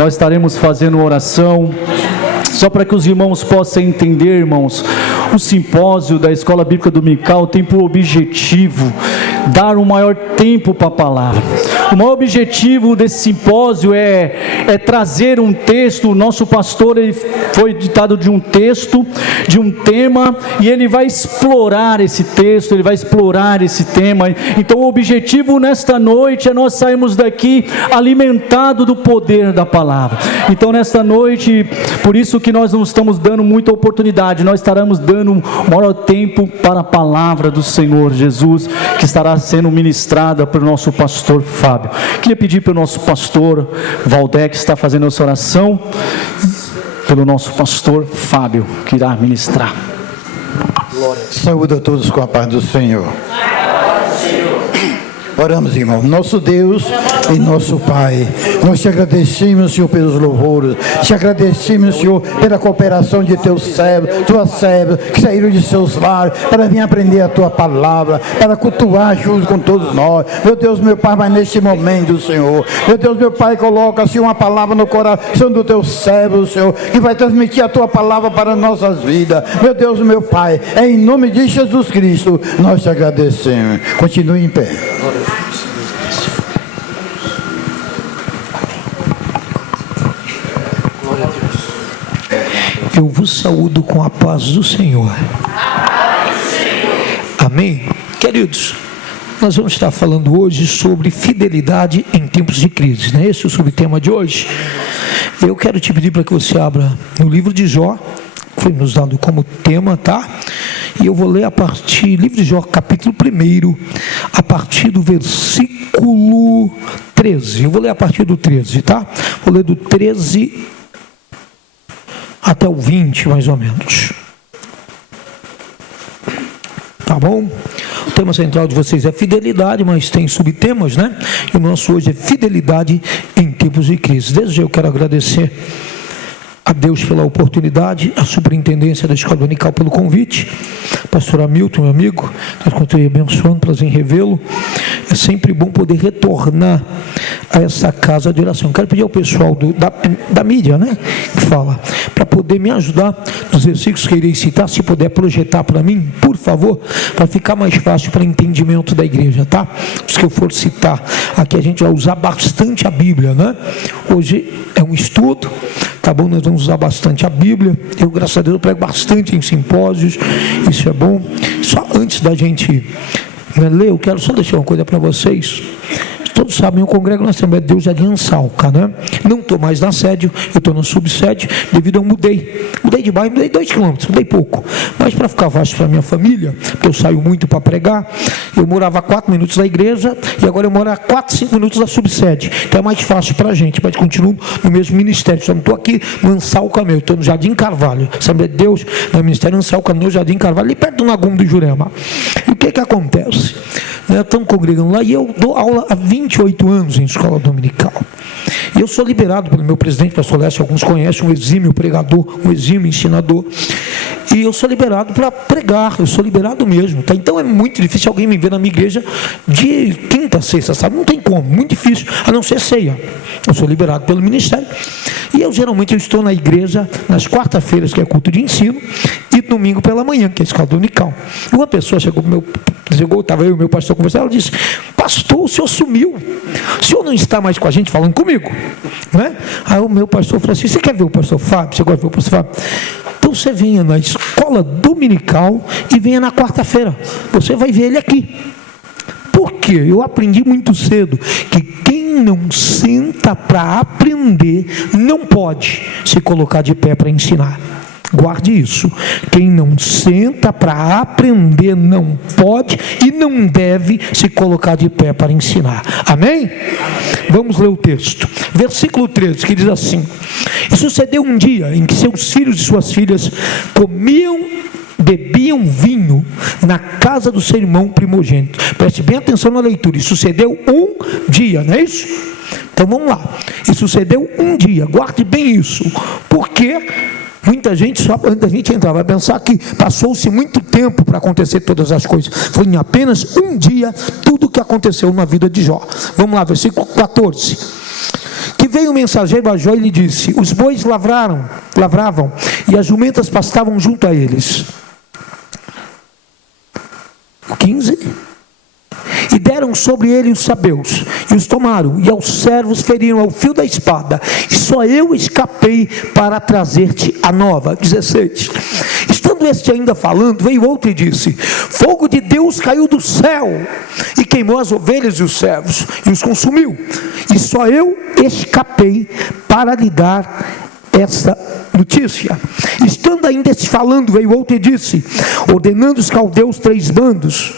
nós estaremos fazendo uma oração. Só para que os irmãos possam entender, irmãos, o simpósio da Escola Bíblica Dominical tem por objetivo dar um maior tempo para a palavra. O maior objetivo desse simpósio é trazer um texto. O nosso pastor, ele foi ditado de um texto, de um tema, e ele vai explorar esse texto, ele vai explorar esse tema. Então o objetivo nesta noite é nós sairmos daqui alimentados do poder da palavra. Então nesta noite, por isso que nós não estamos dando muita oportunidade, nós estaremos dando um maior tempo para a palavra do Senhor Jesus, que estará sendo ministrada pelo nosso pastor Fábio. Queria pedir para o nosso pastor Valdec, que está fazendo essa oração, pelo nosso pastor Fábio, que irá ministrar. Saúde a todos com a paz do Senhor. Oramos, irmão. Nosso Deus e nosso Pai, nós te agradecemos, Senhor, pelos louvores, te agradecemos, Senhor, pela cooperação de teus servos, tuas servas, que saíram de seus lares, para vir aprender a tua palavra, para cultuar junto com todos nós. Meu Deus, meu Pai, mas neste momento, Senhor, meu Deus, meu Pai, coloca, Senhor, uma palavra no coração do teu servo, Senhor, que vai transmitir a tua palavra para nossas vidas. Meu Deus, meu Pai, em nome de Jesus Cristo, nós te agradecemos. Continue em pé. Eu vos saúdo com a paz do Senhor. Amém? Queridos, nós vamos estar falando hoje sobre fidelidade em tempos de crise, não é esse o subtema de hoje? Eu quero te pedir para que você abra no livro de Jó, que foi nos dado como tema, tá? E eu vou ler a partir, livro de Jó, capítulo 1, a partir do versículo 13. Eu vou ler a partir do 13, tá? Vou ler do 13 até o 20, mais ou menos. Tá bom? O tema central de vocês é fidelidade, mas tem subtemas, né? E o nosso hoje é fidelidade em tempos de crise. Desde já eu quero agradecer a Deus pela oportunidade, a superintendência da Escola Dominical pelo convite, pastor Hamilton, meu amigo, Deus continue abençoando, prazer em revê-lo. É sempre bom poder retornar a essa casa de oração. Quero pedir ao pessoal da mídia, né, que fala, para poder me ajudar nos versículos que irei citar, se puder projetar para mim, por favor, para ficar mais fácil para entendimento da igreja, tá? Os que eu for citar aqui, a gente vai usar bastante a Bíblia, né? Hoje é um estudo, tá bom? Nós vamos usar bastante a Bíblia. Eu, graças a Deus, eu prego bastante em simpósios, isso é bom. Só antes da gente ler, eu quero só deixar uma coisa para vocês. Todos sabem, eu congrego na Assembleia de Deus de Aliançalca, né? Não estou mais na sede, eu estou na subsede, devido a mudei de bairro, mudei 2 quilômetros, mudei pouco, mas para ficar fácil para a minha família, porque eu saio muito para pregar, eu morava a 4 minutos da igreja, e agora eu moro a 4, 5 minutos da subsede, então é mais fácil para a gente, mas continuo no mesmo ministério, só não estou aqui no Ansalca meu, estou no Jardim Carvalho, Assembleia de Deus, no Ministério Ansalca, no Jardim Carvalho, ali perto do Nagumo do Jurema. E o que acontece? Estamos congregando lá, e eu dou aula há 28 anos em escola dominical. E eu sou liberado pelo meu presidente, pastor Lécio, alguns conhecem, um exímio pregador, um exímio ensinador. E eu sou liberado para pregar, eu sou liberado mesmo, tá? Então é muito difícil alguém me ver na minha igreja de quinta a sexta, sabe? Não tem como, muito difícil, a não ser ceia. Eu sou liberado pelo ministério. E eu geralmente estou na igreja nas quarta-feiras, que é culto de ensino, e domingo pela manhã, que é a escola dominical. E uma pessoa chegou, estava eu e o meu pastor conversando, ela disse: pastor, o senhor sumiu, o senhor não está mais com a gente falando comigo, né? Aí o meu pastor falou assim: você quer ver o pastor Fábio? Você gosta de ver o pastor Fábio? Então você venha na escola dominical e venha na quarta-feira, você vai ver ele aqui. Por quê? Eu aprendi muito cedo que quem não senta para aprender não pode se colocar de pé para ensinar. Guarde isso. Quem não senta para aprender não pode e não deve se colocar de pé para ensinar. Amém? Vamos ler o texto. Versículo 13, que diz assim: e sucedeu um dia em que seus filhos e suas filhas bebiam vinho na casa do seu irmão primogênito. Preste bem atenção na leitura. E sucedeu um dia, não é isso? Então vamos lá. E sucedeu um dia. Guarde bem isso. Porque muita gente, só antes da gente entrar, vai pensar que passou-se muito tempo para acontecer todas as coisas. Foi em apenas um dia tudo o que aconteceu na vida de Jó. Vamos lá, versículo 14. Que veio o mensageiro a Jó e lhe disse: os bois lavravam, e as jumentas pastavam junto a eles. 15. E deram sobre ele os sabeus, e os tomaram, e aos servos feriram ao fio da espada, e só eu escapei para trazer-te a nova. 16. Estando este ainda falando, veio outro e disse: fogo de Deus caiu do céu, e queimou as ovelhas e os servos, e os consumiu, e só eu escapei para lhe dar essa notícia. Estando ainda este falando, veio outro e disse: ordenando os caldeus 3 bandos,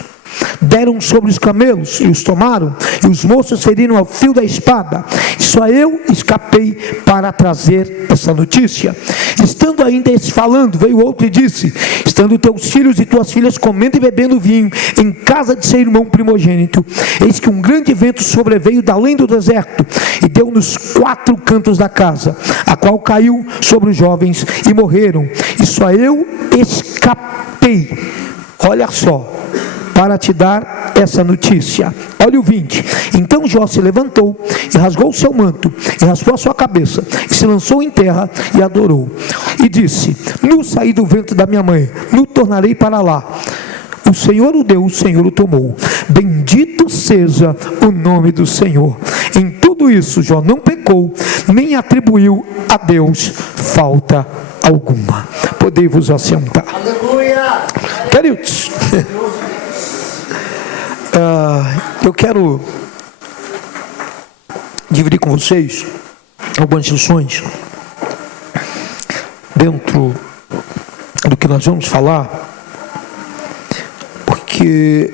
deram sobre os camelos e os tomaram, e os moços feriram ao fio da espada, e só eu escapei para trazer essa notícia. Estando ainda este falando, veio outro e disse: estando teus filhos e tuas filhas comendo e bebendo vinho em casa de seu irmão primogênito, eis que um grande vento sobreveio da além do deserto, e deu nos 4 cantos da casa, a qual caiu sobre os jovens e morreram, e só eu escapei, olha só, para te dar essa notícia. Olha o 20. Então Jó se levantou e rasgou o seu manto, e raspou a sua cabeça, e se lançou em terra e adorou, e disse: nu saí do ventre da minha mãe, nu tornarei para lá. O Senhor o deu, o Senhor o tomou. Bendito seja o nome do Senhor. Em tudo isso Jó não pecou, nem atribuiu a Deus falta alguma. Podei-vos assentar. Aleluia! Queridos, eu quero dividir com vocês algumas lições dentro do que nós vamos falar, porque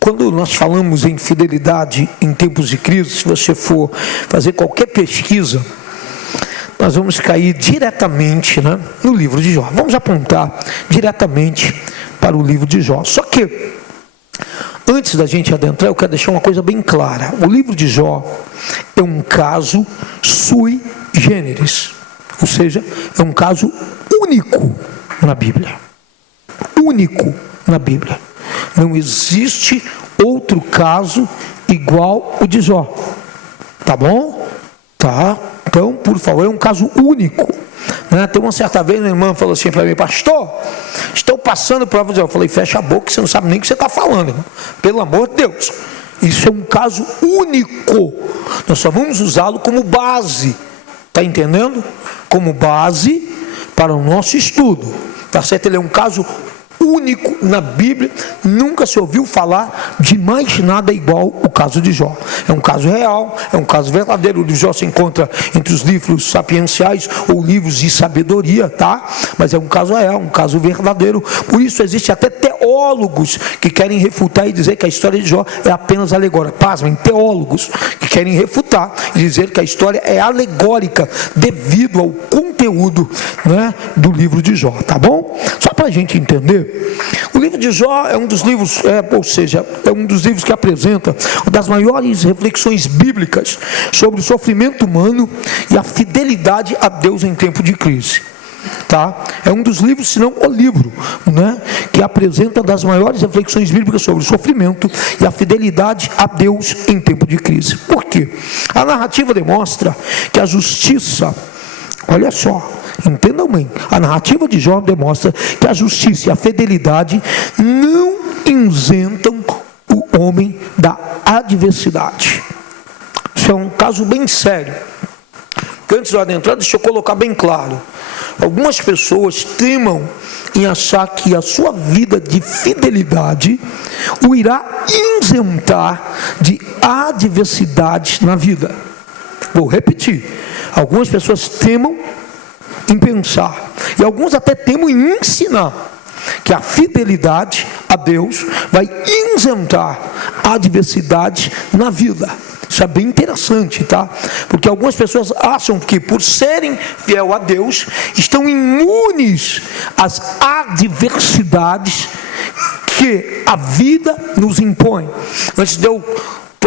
quando nós falamos em fidelidade em tempos de crise, se você for fazer qualquer pesquisa, nós vamos cair diretamente, né, no livro de Jó. Vamos apontar diretamente para o livro de Jó. Só que, antes da gente adentrar, eu quero deixar uma coisa bem clara. O livro de Jó é um caso sui generis, ou seja, é um caso único na Bíblia. Único na Bíblia. Não existe outro caso igual o de Jó. Tá bom? Tá. Então, por favor, é um caso único. Né? Tem uma certa vez, minha irmã falou assim para mim: pastor, estou passando por prova de Jó. Eu falei: fecha a boca, você não sabe nem o que você está falando, irmão. Pelo amor de Deus. Isso é um caso único. Nós só vamos usá-lo como base. Está entendendo? Como base para o nosso estudo. Tá certo? Ele é um caso único na Bíblia, nunca se ouviu falar de mais nada igual o caso de Jó. É um caso real, é um caso verdadeiro. O livro de Jó se encontra entre os livros sapienciais ou livros de sabedoria, tá? Mas é um caso real, um caso verdadeiro. Por isso existe até teólogos que querem refutar e dizer que a história de Jó é apenas alegórica. Pasmem, teólogos que querem refutar e dizer que a história é alegórica devido ao conteúdo, né, do livro de Jó, tá bom? Só para a gente entender, o livro de Jó é um dos livros, é um dos livros que apresenta uma das maiores reflexões bíblicas sobre o sofrimento humano e a fidelidade a Deus em tempo de crise. Tá? É um dos livros, se não o livro, né, que apresenta das maiores reflexões bíblicas sobre o sofrimento e a fidelidade a Deus em tempo de crise. Por quê? A narrativa demonstra que a justiça, olha só, entendam bem, a narrativa de Jó demonstra que a justiça e a fidelidade não isentam o homem da adversidade. Isso é um caso bem sério. Antes de eu adentrar, deixa eu colocar bem claro. Algumas pessoas temam em achar que a sua vida de fidelidade o irá isentar de adversidades na vida. Vou repetir. Algumas pessoas temam em pensar, e alguns até temem em ensinar, que a fidelidade a Deus vai isentar a adversidade na vida. Isso é bem interessante, tá? Porque algumas pessoas acham que, por serem fiel a Deus, estão imunes às adversidades que a vida nos impõe. Antes de eu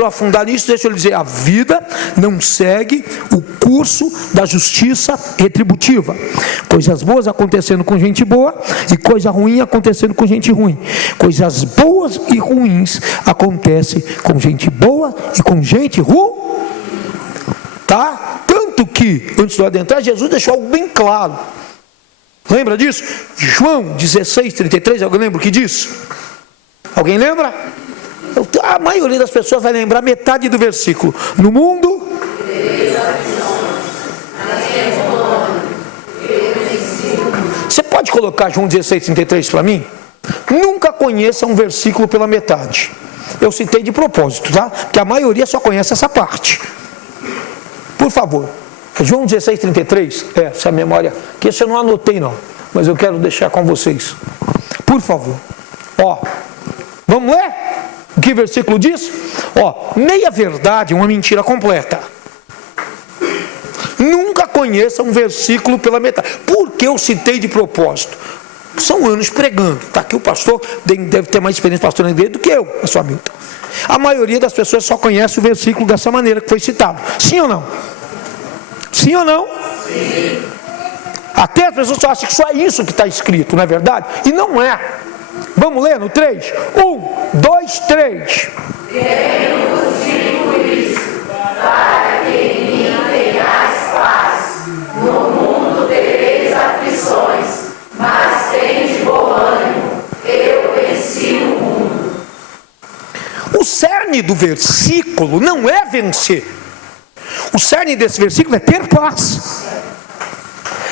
aprofundar nisso, deixa eu lhe dizer, a vida não segue o curso da justiça retributiva. Coisas boas acontecendo com gente boa e coisa ruim acontecendo com gente ruim. Coisas boas e ruins acontecem com gente boa e com gente ruim. Tá? Tanto que, antes de adentrar, Jesus deixou algo bem claro. Lembra disso? João 16:33, alguém lembra o que diz? Alguém lembra? A maioria das pessoas vai lembrar metade do versículo. No mundo, você pode colocar João 16:33 para mim? Nunca conheça um versículo pela metade. Eu citei de propósito, tá? Porque a maioria só conhece essa parte. Por favor, João 16:33, essa memória, que esse eu não anotei não, mas eu quero deixar com vocês. Por favor, vamos ler? O que o versículo diz? Meia verdade é uma mentira completa. Nunca conheça um versículo pela metade. Por que eu citei de propósito? São anos pregando. Está aqui o pastor, deve ter mais experiência pastor na igreja do que eu, pastor Hamilton. A maioria das pessoas só conhece o versículo dessa maneira que foi citado. Sim ou não? Sim ou não? Sim. Até as pessoas acham que só é isso que está escrito, não é verdade? E não é. Vamos ler no 3? 1, 2, 3. Tenho-vos dito isso, para que em mim tenhais paz. No mundo tereis aflições, mas tende bom ânimo. Eu venci o mundo. O cerne do versículo não é vencer. O cerne desse versículo é ter paz.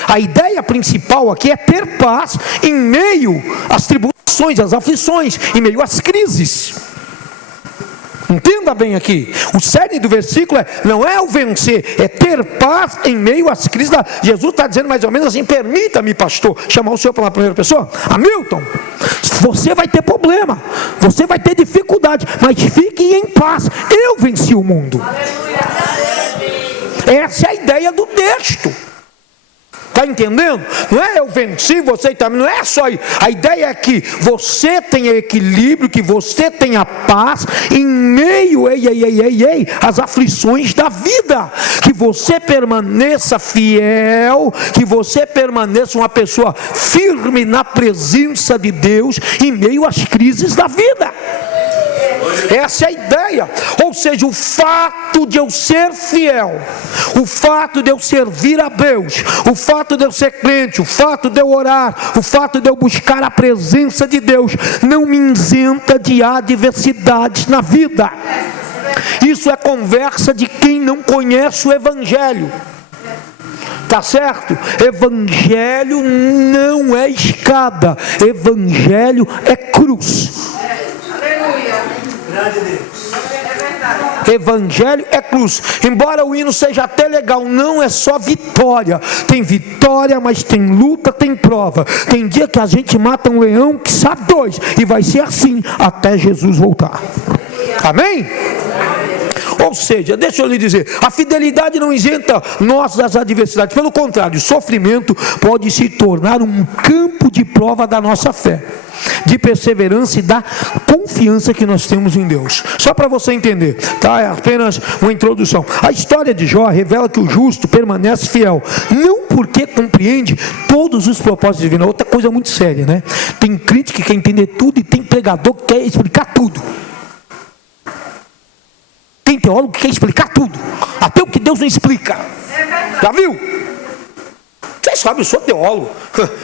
A ideia principal aqui é ter paz em meio às tribulações, às aflições, em meio às crises. Entenda bem aqui, o cerne do versículo não é o vencer, é ter paz em meio às crises. Jesus está dizendo mais ou menos assim: permita-me, pastor, chamar o senhor pela primeira pessoa. Hamilton, você vai ter problema, você vai ter dificuldade, mas fique em paz, eu venci o mundo. Essa é a ideia do texto. Está entendendo? Não é eu venci, você também. Não é só isso. A ideia é que você tenha equilíbrio, que você tenha paz em meio às aflições da vida. Que você permaneça fiel, que você permaneça uma pessoa firme na presença de Deus em meio às crises da vida. Essa é a ideia. Ou seja, o fato de eu ser fiel, o fato de eu servir a Deus, o fato de eu ser crente, o fato de eu orar, o fato de eu buscar a presença de Deus, não me isenta de adversidades na vida. Isso é conversa de quem não conhece o Evangelho. Tá certo? Evangelho não é escada, Evangelho é cruz. Evangelho é cruz. Embora o hino seja até legal, não é só vitória. Tem vitória, mas tem luta, tem prova. Tem dia que a gente mata um leão que sabe dois, e vai ser assim até Jesus voltar. Amém? Ou seja, deixa eu lhe dizer, a fidelidade não isenta nós das adversidades. Pelo contrário, o sofrimento pode se tornar um campo de prova da nossa fé, de perseverança e da confiança que nós temos em Deus. Só para você entender, tá? É apenas uma introdução. A história de Jó revela que o justo permanece fiel, não porque compreende todos os propósitos divinos. Outra coisa muito séria, né? Tem crente que quer entender tudo e tem pregador que quer explicar tudo. Tem teólogo que quer explicar tudo, até o que Deus não explica. Já viu? Vocês sabem, eu sou teólogo.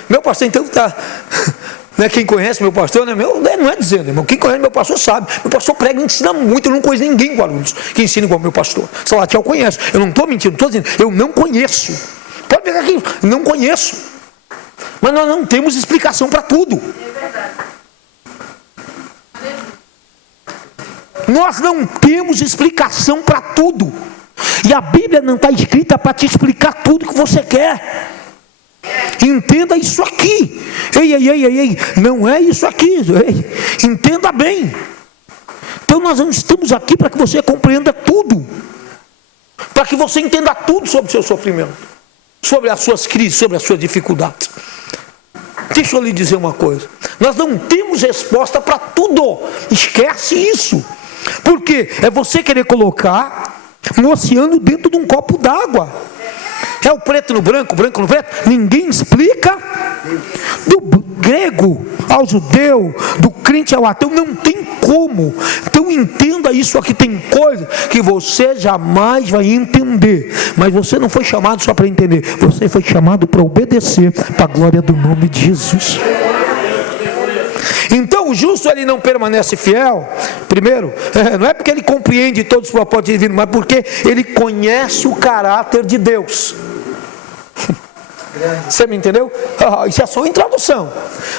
Meu pastor então está... Né, quem conhece meu pastor, né, não é dizendo, irmão. Quem conhece meu pastor sabe. Meu pastor prega e ensina muito. Eu não conheço ninguém com alunos que ensina igual meu pastor. Salatiel conhece. Eu não estou mentindo, estou dizendo, eu não conheço. Pode pegar aqui, não conheço. Mas nós não temos explicação para tudo. É verdade. Nós não temos explicação para tudo. E a Bíblia não está escrita para te explicar tudo que você quer. Entenda isso aqui. Ei, não é isso aqui. Ei, entenda bem. Então nós não estamos aqui para que você compreenda tudo, para que você entenda tudo sobre o seu sofrimento, sobre as suas crises, sobre as suas dificuldades. Deixa eu lhe dizer uma coisa: nós não temos resposta para tudo. Esquece isso. Por quê? É você querer colocar um oceano dentro de um copo d'água. É o preto no branco, o branco no preto. Ninguém explica. Do grego ao judeu, do crente ao ateu, não tem como. Então entenda isso aqui. Tem coisa que você jamais vai entender, mas você não foi chamado só para entender, você foi chamado para obedecer, para a glória do nome de Jesus. Então o justo, ele não permanece fiel, primeiro, não é porque ele compreende todos os propósitos divinos, mas porque ele conhece o caráter de Deus. Você me entendeu? Isso é só introdução.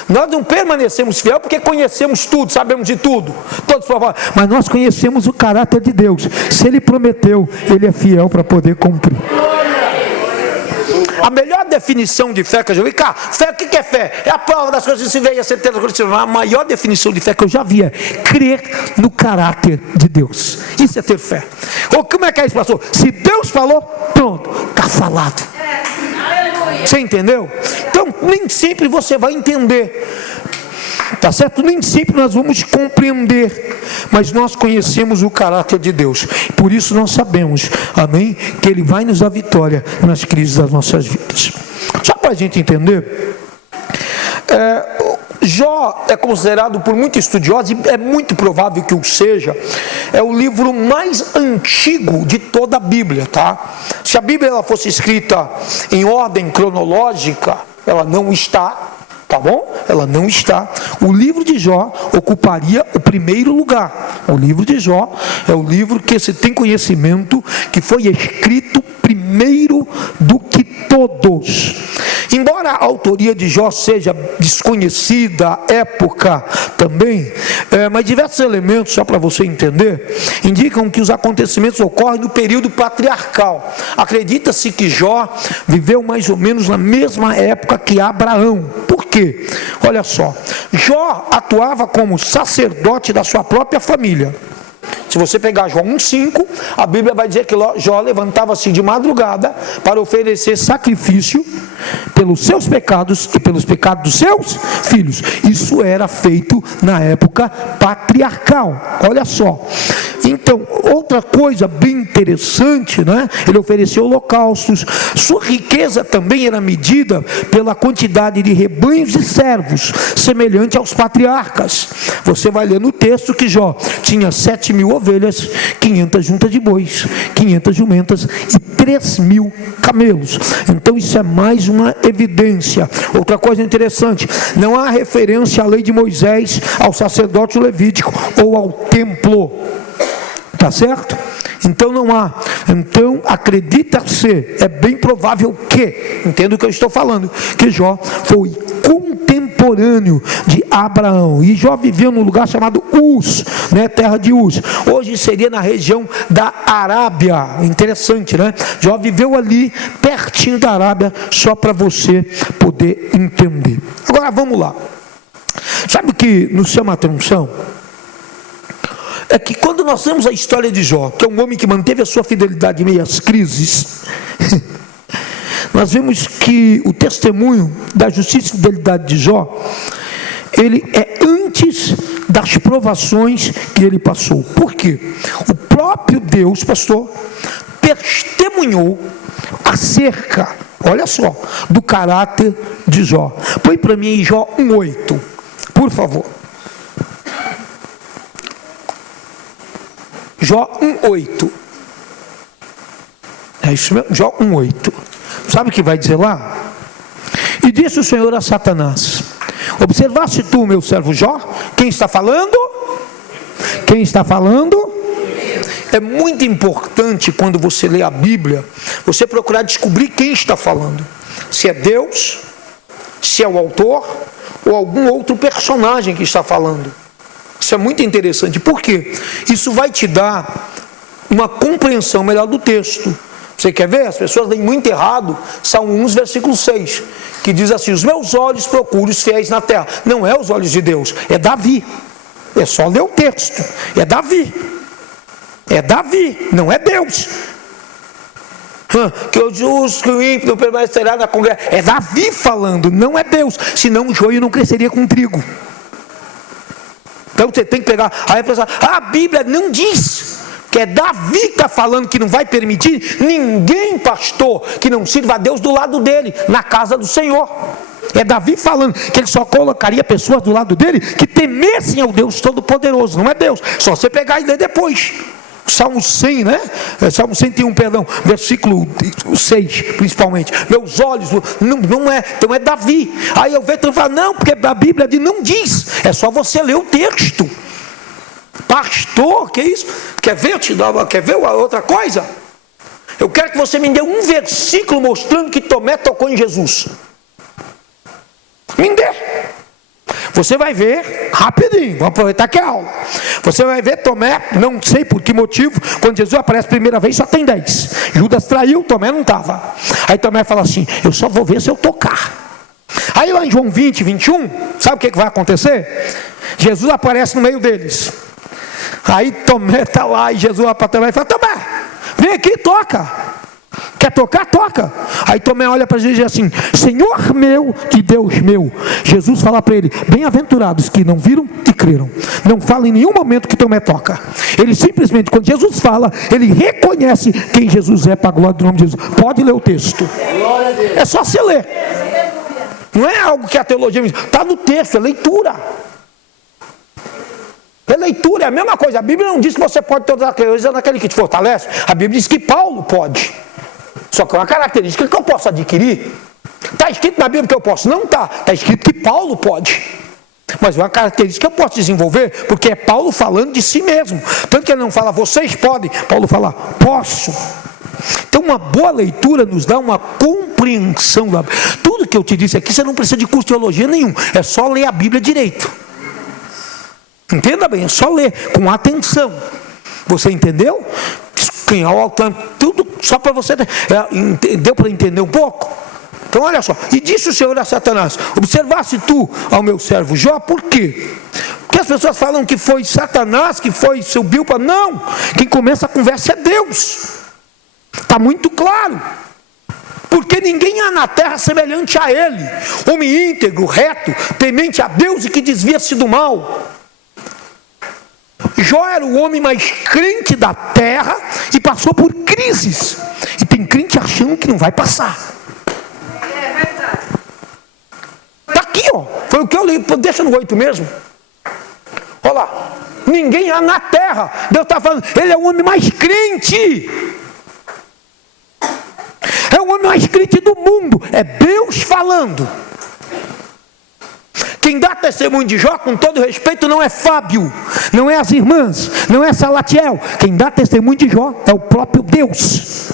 Nós não permanecemos fiel porque conhecemos tudo, sabemos de tudo, todos os propósitos, mas nós conhecemos o caráter de Deus. Se ele prometeu, ele é fiel para poder cumprir. A melhor definição de fé que eu já vi, cara, fé, o que é fé? É a prova das coisas que se vê e a certeza das coisas que se vê. A maior definição de fé que eu já vi é crer no caráter de Deus. Isso é ter fé. Ou como é que é isso, pastor? Se Deus falou, pronto, está falado. Você entendeu? Então, nem sempre você vai entender. Tá certo? Nem sempre nós vamos compreender, mas nós conhecemos o caráter de Deus. Por isso nós sabemos, amém, que Ele vai nos dar vitória nas crises das nossas vidas. Só para a gente entender, Jó é considerado por muitos estudiosos, e é muito provável que o seja, é o livro mais antigo de toda a Bíblia, tá? Se a Bíblia ela fosse escrita em ordem cronológica, ela não está. Tá bom? Ela não está. O livro de Jó ocuparia o primeiro lugar. O livro de Jó é o livro que se tem conhecimento que foi escrito primeiro do que todos. Embora a autoria de Jó seja desconhecida, a época também, mas diversos elementos, só para você entender, indicam que os acontecimentos ocorrem no período patriarcal. Acredita-se que Jó viveu mais ou menos na mesma época que Abraão. Por quê? Olha só, Jó atuava como sacerdote da sua própria família. Se você pegar Jó 1,5, a Bíblia vai dizer que Jó levantava-se de madrugada para oferecer sacrifício pelos seus pecados e pelos pecados dos seus filhos. Isso era feito na época patriarcal. Olha só. Então, outra coisa bem interessante, né? Ele ofereceu holocaustos. Sua riqueza também era medida pela quantidade de rebanhos e servos, semelhante aos patriarcas. Você vai ler no texto que Jó tinha 7.000 ovelhas, 500 juntas de bois, 500 jumentas e 3.000 camelos. Então isso é mais uma evidência. Outra coisa interessante, não há referência à lei de Moisés, ao sacerdote levítico ou ao templo. Tá certo? Então não há. Então acredita-se, é bem provável que, entenda o que eu estou falando, que Jó foi contemporâneo de Abraão. E Jó viveu num lugar chamado Uz, né, terra de Uz. Hoje seria na região da Arábia. Interessante, né? Jó viveu ali, pertinho da Arábia, só para você poder entender. Agora vamos lá. Sabe o que nos chama a atenção? É que quando nós temos a história de Jó, que é um homem que manteve a sua fidelidade em meio às crises, nós vemos que o testemunho da justiça e fidelidade de Jó, ele é antes das provações que ele passou. Por quê? O próprio Deus, pastor, testemunhou acerca, olha só, do caráter de Jó. Põe para mim em Jó 1,8, por favor. Jó 1,8. É isso mesmo, Jó 1,8. Sabe o que vai dizer lá? E disse o Senhor a Satanás: observaste tu, meu servo Jó? Quem está falando? Quem está falando? É muito importante quando você lê a Bíblia, você procurar descobrir quem está falando. Se é Deus, se é o autor, ou algum outro personagem que está falando. Isso é muito interessante. Por quê? Isso vai te dar uma compreensão melhor do texto. Você quer ver? As pessoas leem muito errado Salmo 1, versículo 6, que diz assim: os meus olhos procuram os fiéis na terra. Não é os olhos de Deus, é Davi. É só ler o texto. É Davi. É Davi, não é Deus. Que o justo, que o ímpio não permanecerá na congregação. É Davi falando, não é Deus. Senão o joio não cresceria com trigo. Então você tem que pegar. Aí a pessoa, a Bíblia não diz que é Davi que está falando que não vai permitir ninguém, pastor, que não sirva a Deus do lado dele, na casa do Senhor. É Davi falando que ele só colocaria pessoas do lado dele que temessem ao Deus Todo-Poderoso. Não é Deus, só você pegar e ler depois. Salmo 100, né? Salmo 101, perdão, versículo 6, principalmente. Meus olhos, não é, então é Davi. Aí eu vejo e falo, não, porque a Bíblia não diz, é só você ler o texto. Pastor, que isso? Quer ver outra coisa? Eu quero que você me dê um versículo mostrando que Tomé tocou em Jesus. Me dê. Você vai ver, rapidinho, vamos aproveitar que é aula. Você vai ver Tomé, não sei por que motivo, quando Jesus aparece a primeira vez, só tem 10. Judas traiu, Tomé não estava. Aí Tomé fala assim, eu só vou ver se eu tocar. Aí lá em João 20, 21, sabe o que vai acontecer? Jesus aparece no meio deles. Aí Tomé está lá e Jesus vai para Tomé e fala, Tomé, vem aqui, toca. Quer tocar? Toca. Aí Tomé olha para Jesus e diz assim, Senhor meu e Deus meu. Jesus fala para ele, bem-aventurados que não viram e creram. Não fala em nenhum momento que Tomé toca. Ele simplesmente, quando Jesus fala, ele reconhece quem Jesus é para a glória do nome de Jesus. Pode ler o texto. É só você ler. Não é algo que a teologia diz. Está no texto, é leitura. É leitura, é a mesma coisa. A Bíblia não diz que você pode todas as coisas naquele que te fortalece. A Bíblia diz que Paulo pode. Só que é uma característica que eu posso adquirir. Está escrito na Bíblia que eu posso? Não está. Está escrito que Paulo pode. Mas é uma característica que eu posso desenvolver, porque é Paulo falando de si mesmo. Tanto que ele não fala, vocês podem. Paulo fala, posso. Então uma boa leitura nos dá uma compreensão da Bíblia. Tudo que eu te disse aqui, você não precisa de curso de teologia nenhum. É só ler a Bíblia direito. Entenda bem, é só ler com atenção. Você entendeu? Quem ao alcance, tudo só para você. Deu para entender um pouco? Então olha só. E disse o Senhor a Satanás: observaste tu ao meu servo Jó, por quê? Porque as pessoas falam que foi Satanás que subiu para. Não! Quem começa a conversa é Deus. Está muito claro. Porque ninguém há na terra semelhante a ele, homem íntegro, reto, temente a Deus e que desvia-se do mal. Jó era o homem mais crente da terra e passou por crises. E tem crente achando que não vai passar. É verdade. Está aqui, ó. Foi o que eu li. Deixa no 8 mesmo. Olha lá. Ninguém há na terra. Deus está falando. Ele é o homem mais crente. É o homem mais crente do mundo. É Deus falando. Quem dá testemunho de Jó, com todo respeito, não é Fábio, não é as irmãs, não é Salatiel. Quem dá testemunho de Jó é o próprio Deus.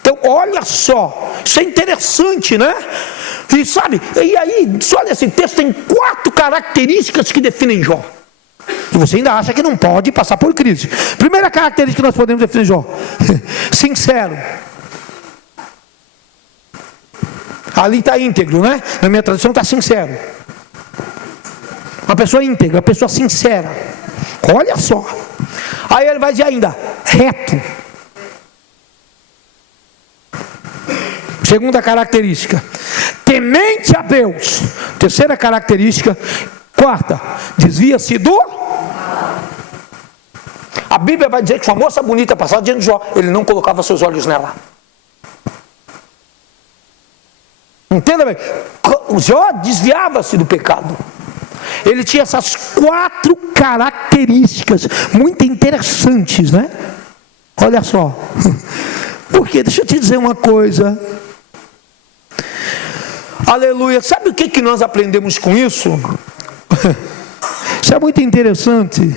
Então, olha só, isso é interessante, né? E sabe, e aí, olha, esse texto tem 4 características que definem Jó. E você ainda acha que não pode passar por crise. Primeira característica que nós podemos definir Jó: sincero. Ali está íntegro, né? Na minha tradução está sincero. Uma pessoa íntegra, uma pessoa sincera. Olha só. Aí ele vai dizer ainda, reto. Segunda característica, temente a Deus. Terceira característica. Quarta, desvia-se do. A Bíblia vai dizer que uma moça bonita passava diante de Jó, ele não colocava seus olhos nela. Entenda bem, Jó desviava-se do pecado. Ele tinha essas 4 características muito interessantes, né? Olha só. Porque, deixa eu te dizer uma coisa. Aleluia. Sabe o que nós aprendemos com isso? Isso é muito interessante.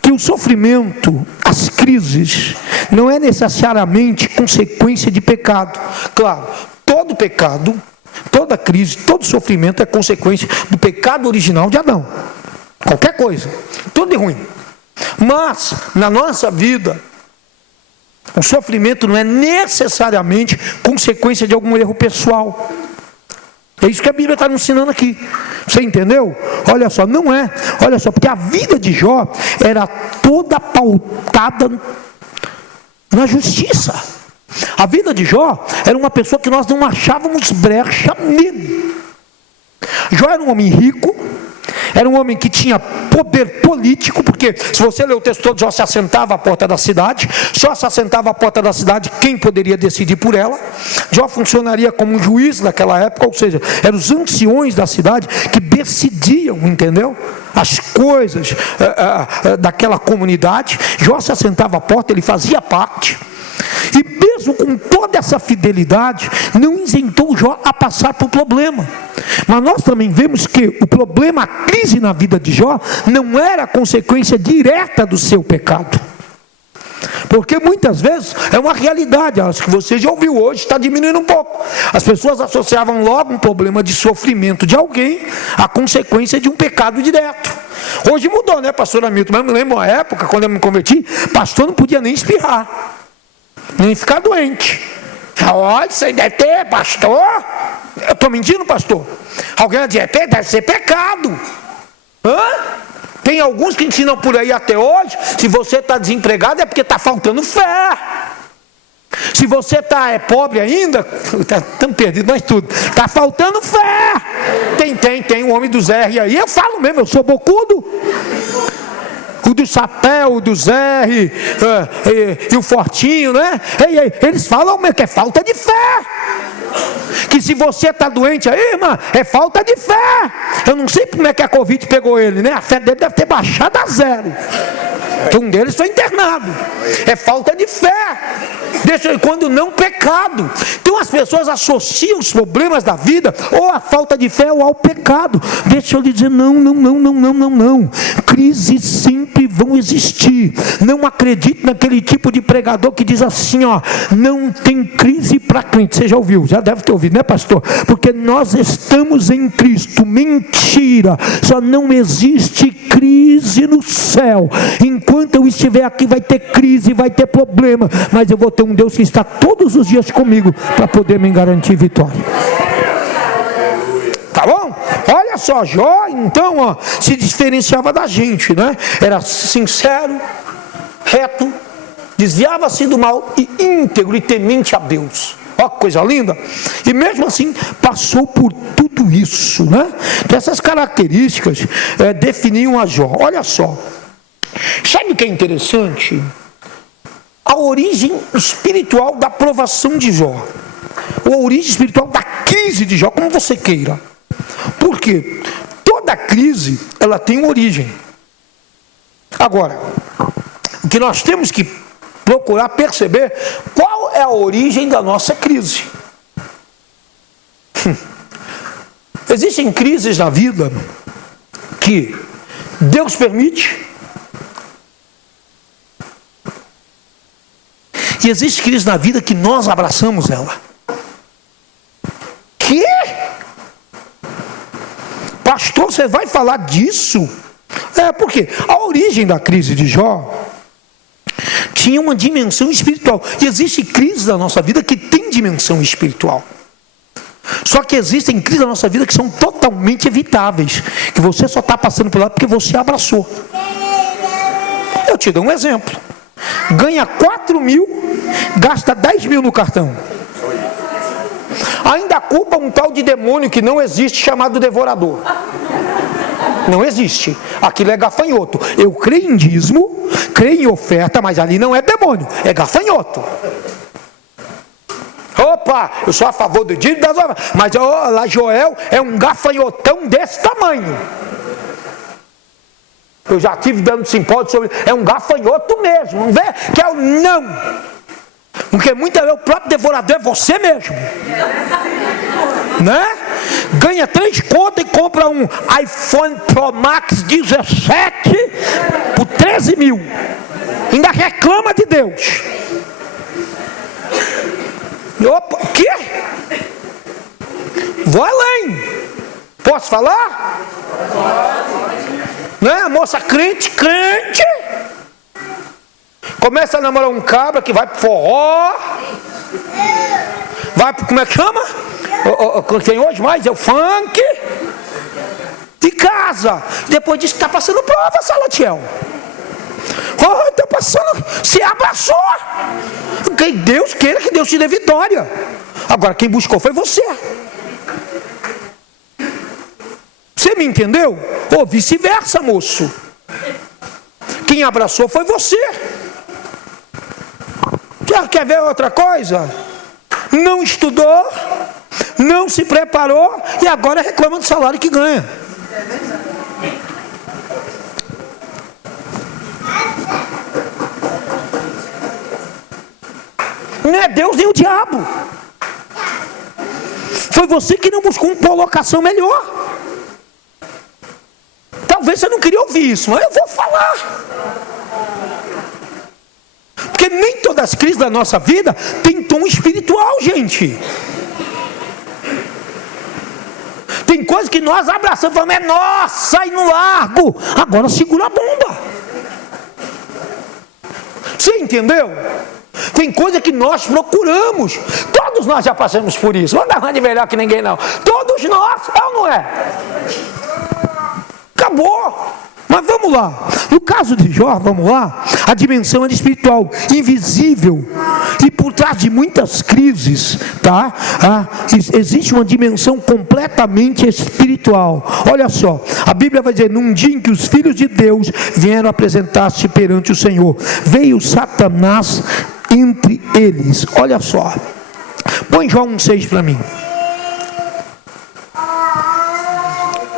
Que o sofrimento, as crises, não é necessariamente consequência de pecado. Claro, todo pecado, toda crise, todo sofrimento é consequência do pecado original de Adão. Qualquer coisa, tudo de ruim. Mas, na nossa vida, o sofrimento não é necessariamente consequência de algum erro pessoal. É isso que a Bíblia está nos ensinando aqui. Você entendeu? Olha só, não é. Olha só, porque a vida de Jó era toda pautada na justiça. A vida de Jó era uma pessoa que nós não achávamos brecha nele. Jó era um homem rico, era um homem que tinha poder político, porque se você ler o texto todo, Jó se assentava à porta da cidade, só se assentava à porta da cidade quem poderia decidir por ela. Jó funcionaria como um juiz naquela época, ou seja, eram os anciões da cidade que decidiam, entendeu? As coisas daquela comunidade. Jó se assentava à porta, ele fazia parte. E mesmo com toda essa fidelidade, não isentou Jó a passar por problema. Mas nós também vemos que o problema, a crise na vida de Jó, não era consequência direta do seu pecado. Porque muitas vezes é uma realidade, acho que você já ouviu hoje, está diminuindo um pouco. As pessoas associavam logo um problema de sofrimento de alguém à consequência de um pecado direto. Hoje mudou, né, pastor Hamilton? Mas eu me lembro uma época, quando eu me converti, pastor não podia nem espirrar, nem ficar doente. Olha, isso aí deve ter, pastor. Eu estou mentindo, pastor? Alguém vai dizer, deve ser pecado. Hã? Tem alguns que ensinam por aí até hoje, se você está desempregado é porque está faltando fé. Se você é pobre ainda, estamos perdidos nós tudo, está faltando fé. Tem um homem do Zé aí, eu falo mesmo, eu sou bocudo. O do chapéu, o do Zé e o Fortinho, né? Eles falam mesmo que é falta de fé. Que se você está doente aí, irmã, é falta de fé. Eu não sei como é que a Covid pegou ele, né? A fé dele deve ter baixado a zero. Um deles foi internado. É falta de fé. Quando não pecado. Então as pessoas associam os problemas da vida ou à falta de fé ou ao pecado. Deixa eu lhe dizer, não. Crises sempre vão existir. Não acredite naquele tipo de pregador que diz assim, ó, não tem crise para crente. Você já ouviu? Já deve ter ouvido, né, pastor? Porque nós estamos em Cristo. Mentira. Só não existe crise no céu. Enquanto eu estiver aqui vai ter crise, vai ter problema, mas eu vou ter um Deus que está todos os dias comigo para poder me garantir vitória. Tá bom? Olha só, Jó então, ó, se diferenciava da gente, né? Era sincero, reto, desviava-se do mal e íntegro e temente a Deus. Ó que coisa linda. E mesmo assim passou por tudo isso, né? Então, essas características definiam a Jó. Olha só, sabe o que é interessante? A origem espiritual da provação de Jó, ou a origem espiritual da crise de Jó, como você queira. Porque toda crise ela tem uma origem. Agora, o que nós temos que procurar perceber, qual é a origem da nossa crise? Existem crises na vida que Deus permite, e existe crise na vida que nós abraçamos ela. Que? Pastor, você vai falar disso? Porque a origem da crise de Jó tinha uma dimensão espiritual. E existe crises na nossa vida que tem dimensão espiritual. Só que existem crises na nossa vida que são totalmente evitáveis, que você só está passando por lá porque você abraçou. Eu te dou um exemplo. Ganha 4 mil, gasta 10 mil no cartão. Ainda culpa um tal de demônio que não existe, chamado devorador. Não existe. Aquilo é gafanhoto. Eu creio em dízimo, creio em oferta, mas ali não é demônio, é gafanhoto. Opa, eu sou a favor do dízimo das ofertas, mas lá Joel é um gafanhotão desse tamanho. Eu já estive dando simpósio sobre, é um gafanhoto mesmo, não vê? Que é o não. Porque muitas vezes o próprio devorador é você mesmo, né? Ganha 3 contas e compra um iPhone Pro Max 17 por 13 mil. Ainda reclama de Deus. Opa, o quê? Vou além. Posso falar? Né? A moça crente, começa a namorar um cabra que vai pro forró, vai pro, como é que chama? O que tem hoje mais? É o funk. E casa. Depois diz que está passando prova, Salatiel. Está passando. Se abraçou. Que Deus queira que Deus te dê vitória. Agora quem buscou foi você. Sim. Você me entendeu? Ou vice-versa, moço. Quem abraçou foi você. Quer ver outra coisa? Não estudou, não se preparou e agora reclama do salário que ganha. Não é Deus nem o diabo. Foi você que não buscou uma colocação melhor. Talvez você não queria ouvir isso, mas eu vou falar. Porque nem todas as crises da nossa vida tem tom espiritual, gente. Tem coisas que nós abraçamos e falamos, é nossa, sai no largo. Agora segura a bomba. Você entendeu? Tem coisa que nós procuramos. Todos nós já passamos por isso. Vamos dar uma de melhor que ninguém não. Todos nós, é ou não é? Acabou. Mas vamos lá. No caso de Jó, vamos lá. A dimensão era espiritual, invisível. E por trás de muitas crises, tá? Existe uma dimensão completamente espiritual. Olha só, a Bíblia vai dizer, num dia em que os filhos de Deus vieram apresentar-se perante o Senhor, veio Satanás entre eles. Olha só. Põe Jó 1,6 para mim.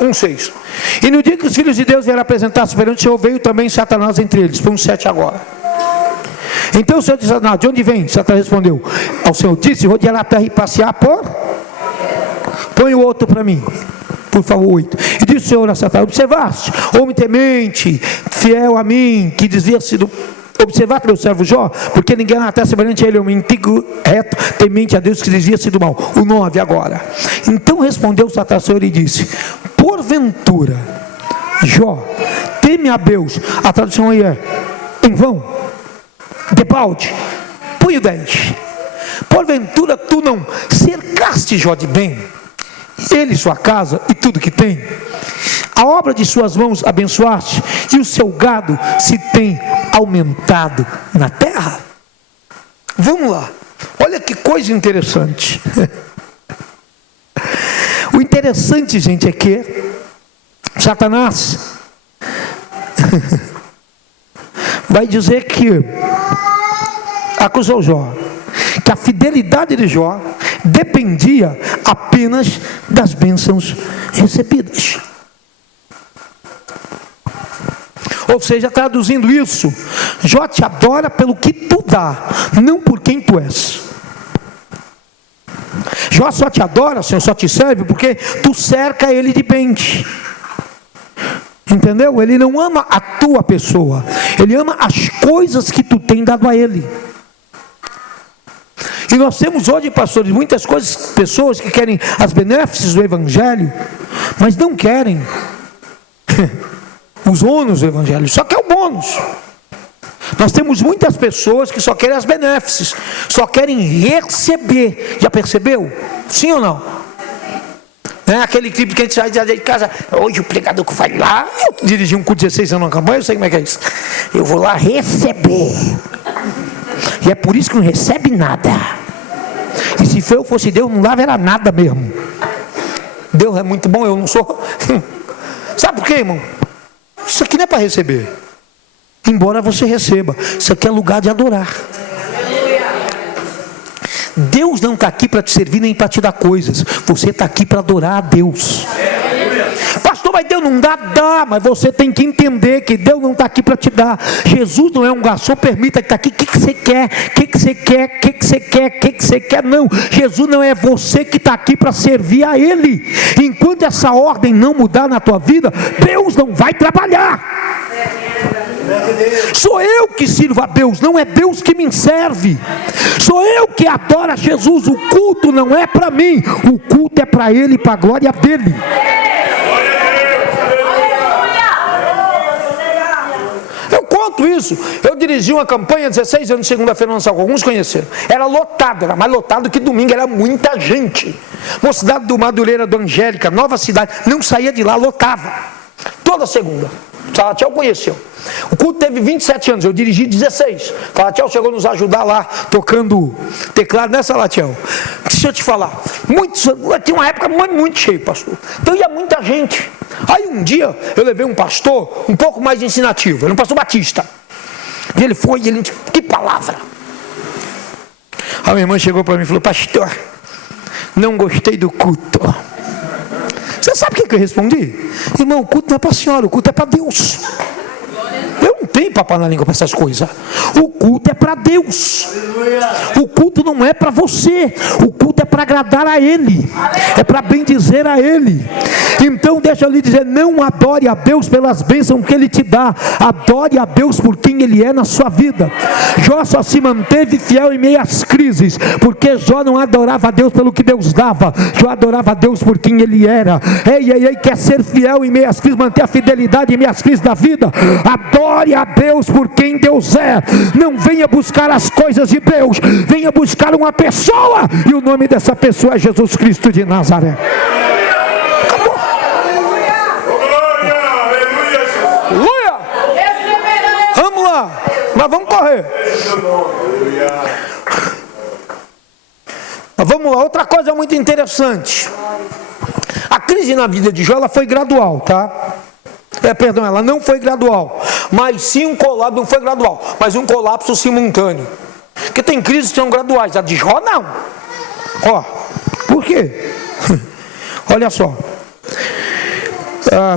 1,6. E no dia que os filhos de Deus vieram apresentar-se perante o Senhor, veio também Satanás entre eles. Põe 1,7 agora. Então o Senhor disse a Satanás, de onde vem? Satanás respondeu ao Senhor, disse, rodear a terra e passear por... Põe o outro para mim, por favor, 8. E disse o Senhor a Satanás, observaste, homem temente, fiel a mim, que desvia-se do... Observar meu servo Jó, porque ninguém na terra semelhante a ele, homem íntegro, reto, temente a Deus, que desvia-se do mal. O 9 agora. Então respondeu Satanás ao Senhor e disse, porventura, Jó, teme a Deus. A tradução aí é, em vão, debalde. Põe o 10. Porventura tu não cercaste Jó de bem, ele, sua casa e tudo que tem. A obra de suas mãos abençoaste, e o seu gado se tem aumentado na terra. Vamos lá, olha que coisa interessante. O interessante, gente, é que Satanás vai dizer que acusou Jó, que a fidelidade de Jó dependia apenas das bênçãos recebidas. Ou seja, traduzindo isso, Jó te adora pelo que tu dá, não por quem tu és. Jó só te adora, Senhor, só te serve porque tu cerca ele de bem. Entendeu? Ele não ama a tua pessoa, ele ama as coisas que tu tem dado a ele. E nós temos hoje, pastores, muitas coisas, pessoas que querem as benéficas do Evangelho, mas não querem os ônus do Evangelho, só quer o bônus. Nós temos muitas pessoas que só querem as benéficas, só querem receber. Já percebeu? Sim ou não? É aquele clipe que a gente sai de casa, hoje o pregador que vai lá, eu dirigi um culto de 16 anos na campanha, eu sei como é que é isso. Eu vou lá receber. E é por isso que não recebe nada. E se eu fosse Deus, não dava era nada mesmo. Deus é muito bom, eu não sou. Sabe por quê, irmão? Isso aqui não é para receber. Embora você receba, isso aqui é lugar de adorar. Deus não está aqui para te servir nem para te dar coisas. Você está aqui para adorar a Deus. Pastor, mas Deus não dá, mas você tem que entender que Deus não está aqui para te dar. Jesus não é um garçom, permita que está aqui, o que você quer, o que você quer, o que você quer, o que você quer, não. Jesus não é você que está aqui para servir a Ele. Enquanto essa ordem não mudar na tua vida, Deus não vai trabalhar. Sou eu que sirvo a Deus, não é Deus que me serve. Sou eu que adoro a Jesus. O culto não é para mim, o culto é para Ele, para a glória dEle. Eu conto isso. Eu dirigi uma campanha 16 anos, segunda-feira, não alguns conheceram. Era lotado, era mais lotado que domingo, era muita gente. Mocidade do Madureira do Angélica, Nova Cidade, não saía de lá, lotava. Toda segunda. Salatiel conheceu. O culto teve 27 anos, eu dirigi 16. Salatiel chegou a nos ajudar lá, tocando teclado, né, Salatiel? Deixa eu te falar, tinha uma época muito cheio, pastor. Então ia muita gente. Aí um dia eu levei um pastor um pouco mais ensinativo, era um pastor batista. E ele foi, e ele disse, que palavra. A minha irmã chegou para mim e falou, pastor, não gostei do culto. Você sabe o que eu respondi? Irmão, o culto não é para a senhora, o culto é para Deus. Eu não tenho papo na língua para essas coisas. O culto é para Deus. O culto não é para você. O culto é para agradar a Ele. É para bendizer a Ele. Então deixa eu lhe dizer, não adore a Deus pelas bênçãos que Ele te dá. Adore a Deus por quem Ele é na sua vida. Jó só se manteve fiel em meio às crises, porque Jó não adorava a Deus pelo que Deus dava. Jó adorava a Deus por quem Ele era. Ei, quer ser fiel em meio às crises, manter a fidelidade em meio às crises da vida. Adore a Deus por quem Deus é. Não venha buscar as coisas de Deus, venha buscar uma pessoa, e o nome dessa pessoa é Jesus Cristo de Nazaré. Acabou. Aleluia. Vamos lá, mas vamos correr. Mas vamos lá, outra coisa muito interessante. A crise na vida de Jó, ela foi gradual, tá? Perdão, ela não foi gradual, mas sim um colapso, não foi gradual, mas um colapso simultâneo. Porque tem crises que são graduais, a de Jó não. Ó, por quê? Olha só.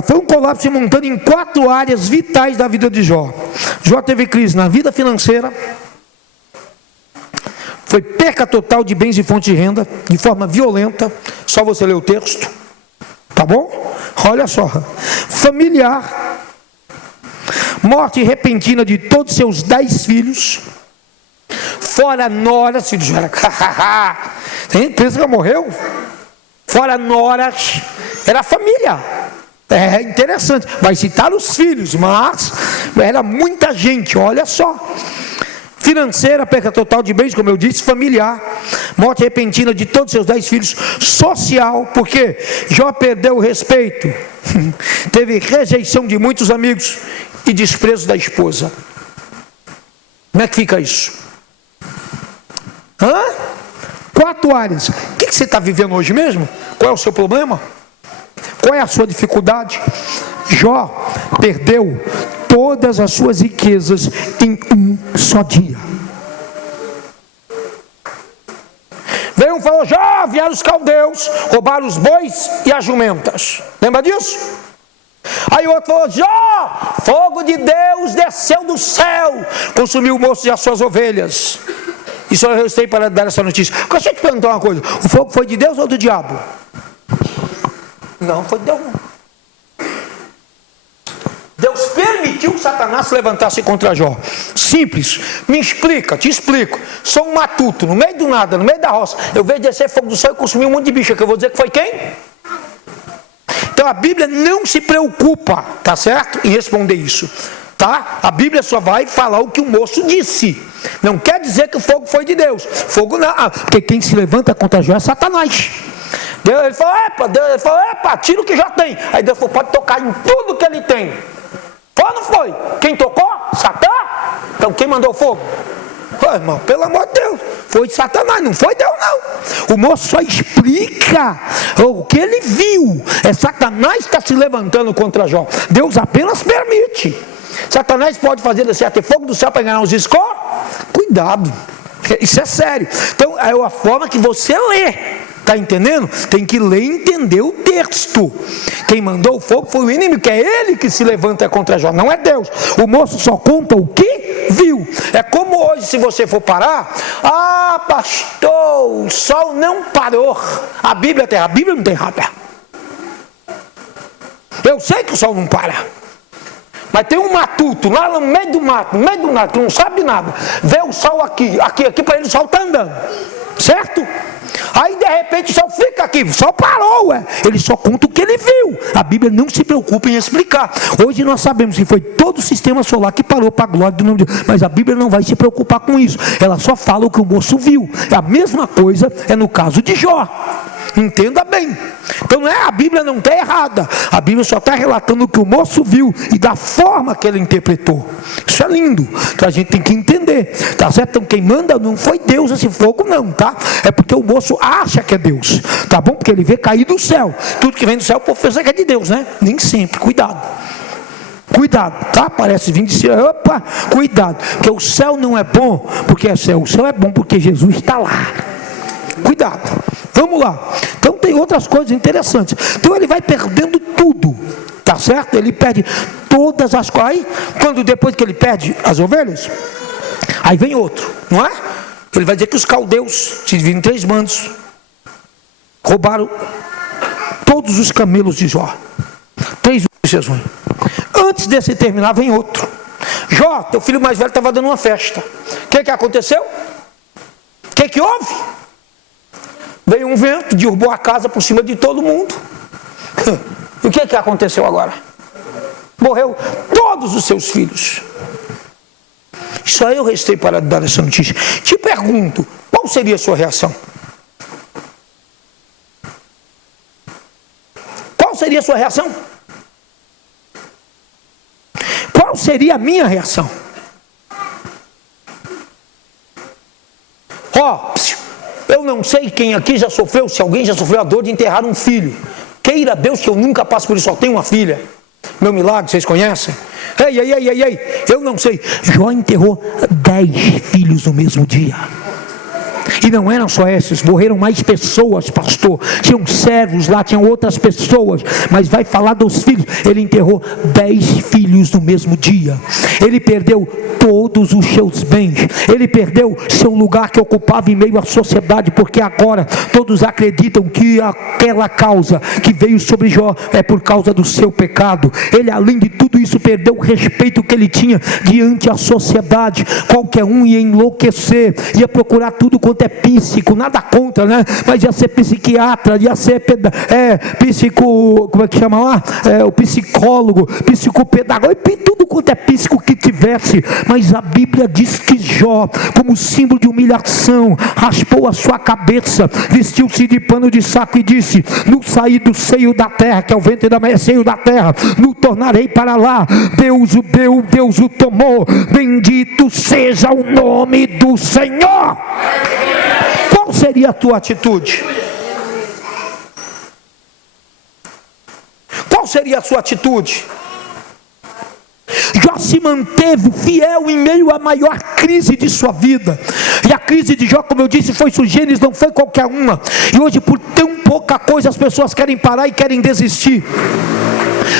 Foi um colapso simultâneo em 4 áreas vitais da vida de Jó. Jó teve crise na vida financeira, foi perca total de bens e fonte de renda, de forma violenta, só você ler o texto, tá bom? Olha só, familiar, morte repentina de todos seus 10 filhos, fora noras, filhos, tem pensa que morreu? Fora noras, era família. É interessante, vai citar os filhos, mas era muita gente, olha só. Financeira, perca total de bens, como eu disse, familiar, morte repentina de todos seus 10 filhos, social, porque Jó perdeu o respeito, teve rejeição de muitos amigos e desprezo da esposa. Como é que fica isso? 4 áreas. O que você está vivendo hoje mesmo? Qual é o seu problema? Qual é a sua dificuldade? Jó perdeu todas as suas riquezas em um só dia. Veio um e falou, Jó, vieram os caldeus, roubaram os bois e as jumentas. Lembra disso? Aí o outro falou, Jó, fogo de Deus desceu do céu, consumiu o moço e as suas ovelhas. E só eu restei para dar essa notícia. Deixa eu te perguntar uma coisa, o fogo foi de Deus ou do diabo? Não, foi de Deus não. Deus permitiu que Satanás se levantasse contra Jó. Simples. Me explica, te explico. Sou um matuto, no meio do nada, no meio da roça. Eu vejo descer fogo do céu e consumir um monte de bicho. Que eu vou dizer que foi quem? Então a Bíblia não se preocupa, tá certo? Em responder isso. Tá? A Bíblia só vai falar o que o moço disse. Não quer dizer que o fogo foi de Deus. Fogo não. Porque quem se levanta contra Jó é Satanás. Ele falou, epa, tira o que já tem. Aí Deus falou, pode tocar em tudo que ele tem. Foi ou não foi? Quem tocou? Satã? Então quem mandou fogo? Pô, irmão, pelo amor de Deus, foi Satanás, não foi Deus não. O moço só explica o que ele viu. É Satanás que está se levantando contra Jó. Deus apenas permite. Satanás pode fazer descer ter fogo do céu para enganar os escórios? Cuidado, isso é sério. Então é a forma que você lê. Está entendendo? Tem que ler e entender o texto. Quem mandou o fogo foi o inimigo, que é ele que se levanta contra Jó, não é Deus. O moço só conta o que viu. É como hoje, se você for parar, pastor, o sol não parou. A Bíblia não tem rata. Eu sei que o sol não para. Mas tem um matuto lá no meio do mato, que não sabe nada. Vê o sol aqui, para ele o sol está andando. Certo? Aí de repente o sol fica aqui, o sol parou, ele só conta o que ele viu. A Bíblia não se preocupa em explicar. Hoje nós sabemos que foi todo o sistema solar que parou para a glória do nome de Deus, mas a Bíblia não vai se preocupar com isso. Ela só fala o que o moço viu. A mesma coisa é no caso de Jó. Entenda bem. Então a Bíblia não está errada. A Bíblia só está relatando o que o moço viu e da forma que ele interpretou. Isso é lindo, que a gente tem que entender. Tá certo? Então quem manda não foi Deus esse fogo não, tá? É porque o moço acha que é Deus, tá bom? Porque ele vê cair do céu. Tudo que vem do céu, o povo pensa que é de Deus, né? Nem sempre, cuidado. Cuidado, tá? Parece vir de cima. Opa, cuidado. Porque o céu não é bom porque é céu. O céu é bom porque Jesus está lá. Cuidado. Vamos lá. Então tem outras coisas interessantes. Então ele vai perdendo tudo. Tá certo? Ele perde todas as coisas. Aí, quando depois que ele perde as ovelhas, aí vem outro, não é? Ele vai dizer que os caldeus se dividem em 3 bandos. Roubaram todos os camelos de Jó. 3 exceções. Antes desse terminar, vem outro. Jó, teu filho mais velho estava dando uma festa. O que aconteceu? O que houve? Veio um vento, derrubou a casa por cima de todo mundo. E o que aconteceu agora? Morreu todos os seus filhos. Só eu restei para dar essa notícia. Te pergunto, qual seria a sua reação? Qual seria a sua reação? Qual seria a minha reação? Eu não sei quem aqui já sofreu, se alguém já sofreu a dor de enterrar um filho. Queira Deus que eu nunca passe por isso, só tenho uma filha. Meu milagre, vocês conhecem? Ei, eu não sei. Jó enterrou 10 filhos no mesmo dia. E não eram só esses, morreram mais pessoas, pastor. Tinham servos lá, tinham outras pessoas. Mas vai falar dos filhos. Ele enterrou 10 filhos no mesmo dia. Ele perdeu todos os seus bens. Ele perdeu seu lugar que ocupava em meio à sociedade. Porque agora todos acreditam que aquela causa que veio sobre Jó é por causa do seu pecado. Ele, além de tudo isso, perdeu o respeito que ele tinha diante da sociedade. Qualquer um ia enlouquecer, ia procurar tudo quanto é psíquico, nada contra, né? Mas ia ser psiquiatra, ia ser como é que chama lá? O psicólogo, psicopedagogo, tudo quanto é psíquico que tivesse. Mas a Bíblia diz que Jó, como símbolo de humilhação, raspou a sua cabeça, vestiu-se de pano de saco e disse: no saí do seio da terra, que é o ventre da mãe, seio da terra, no tornarei para lá. Deus o deu, Deus o tomou, bendito seja o nome do Senhor. Qual seria a tua atitude? Qual seria a sua atitude? Jó se manteve fiel em meio à maior crise de sua vida. E a crise de Jó, como eu disse, foi sui generis, não foi qualquer uma. E hoje, por tão pouca coisa, as pessoas querem parar e querem desistir.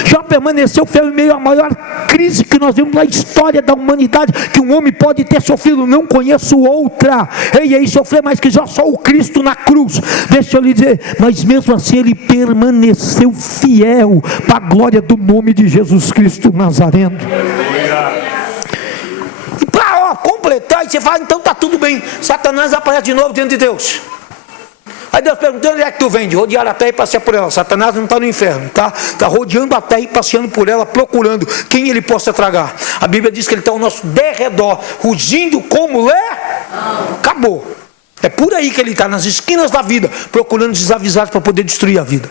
Jó permaneceu fiel em meio à maior crise que nós vimos na história da humanidade, que um homem pode ter sofrido. Não conheço outra. Ei, sofrer mais que Jó, só o Cristo na cruz. Deixa eu lhe dizer, mas mesmo assim ele permaneceu fiel para a glória do nome de Jesus Cristo Nazareno. E para completar, e você fala, então está tudo bem, Satanás aparece de novo diante de Deus. Aí Deus perguntou: onde é que tu vem? De rodear a terra e passear por ela. Satanás não está no inferno, tá? Está rodeando a terra e passeando por ela, procurando quem ele possa tragar. A Bíblia diz que ele está ao nosso derredor, rugindo como leão. Acabou. É por aí que ele está, nas esquinas da vida, procurando desavisados para poder destruir a vida.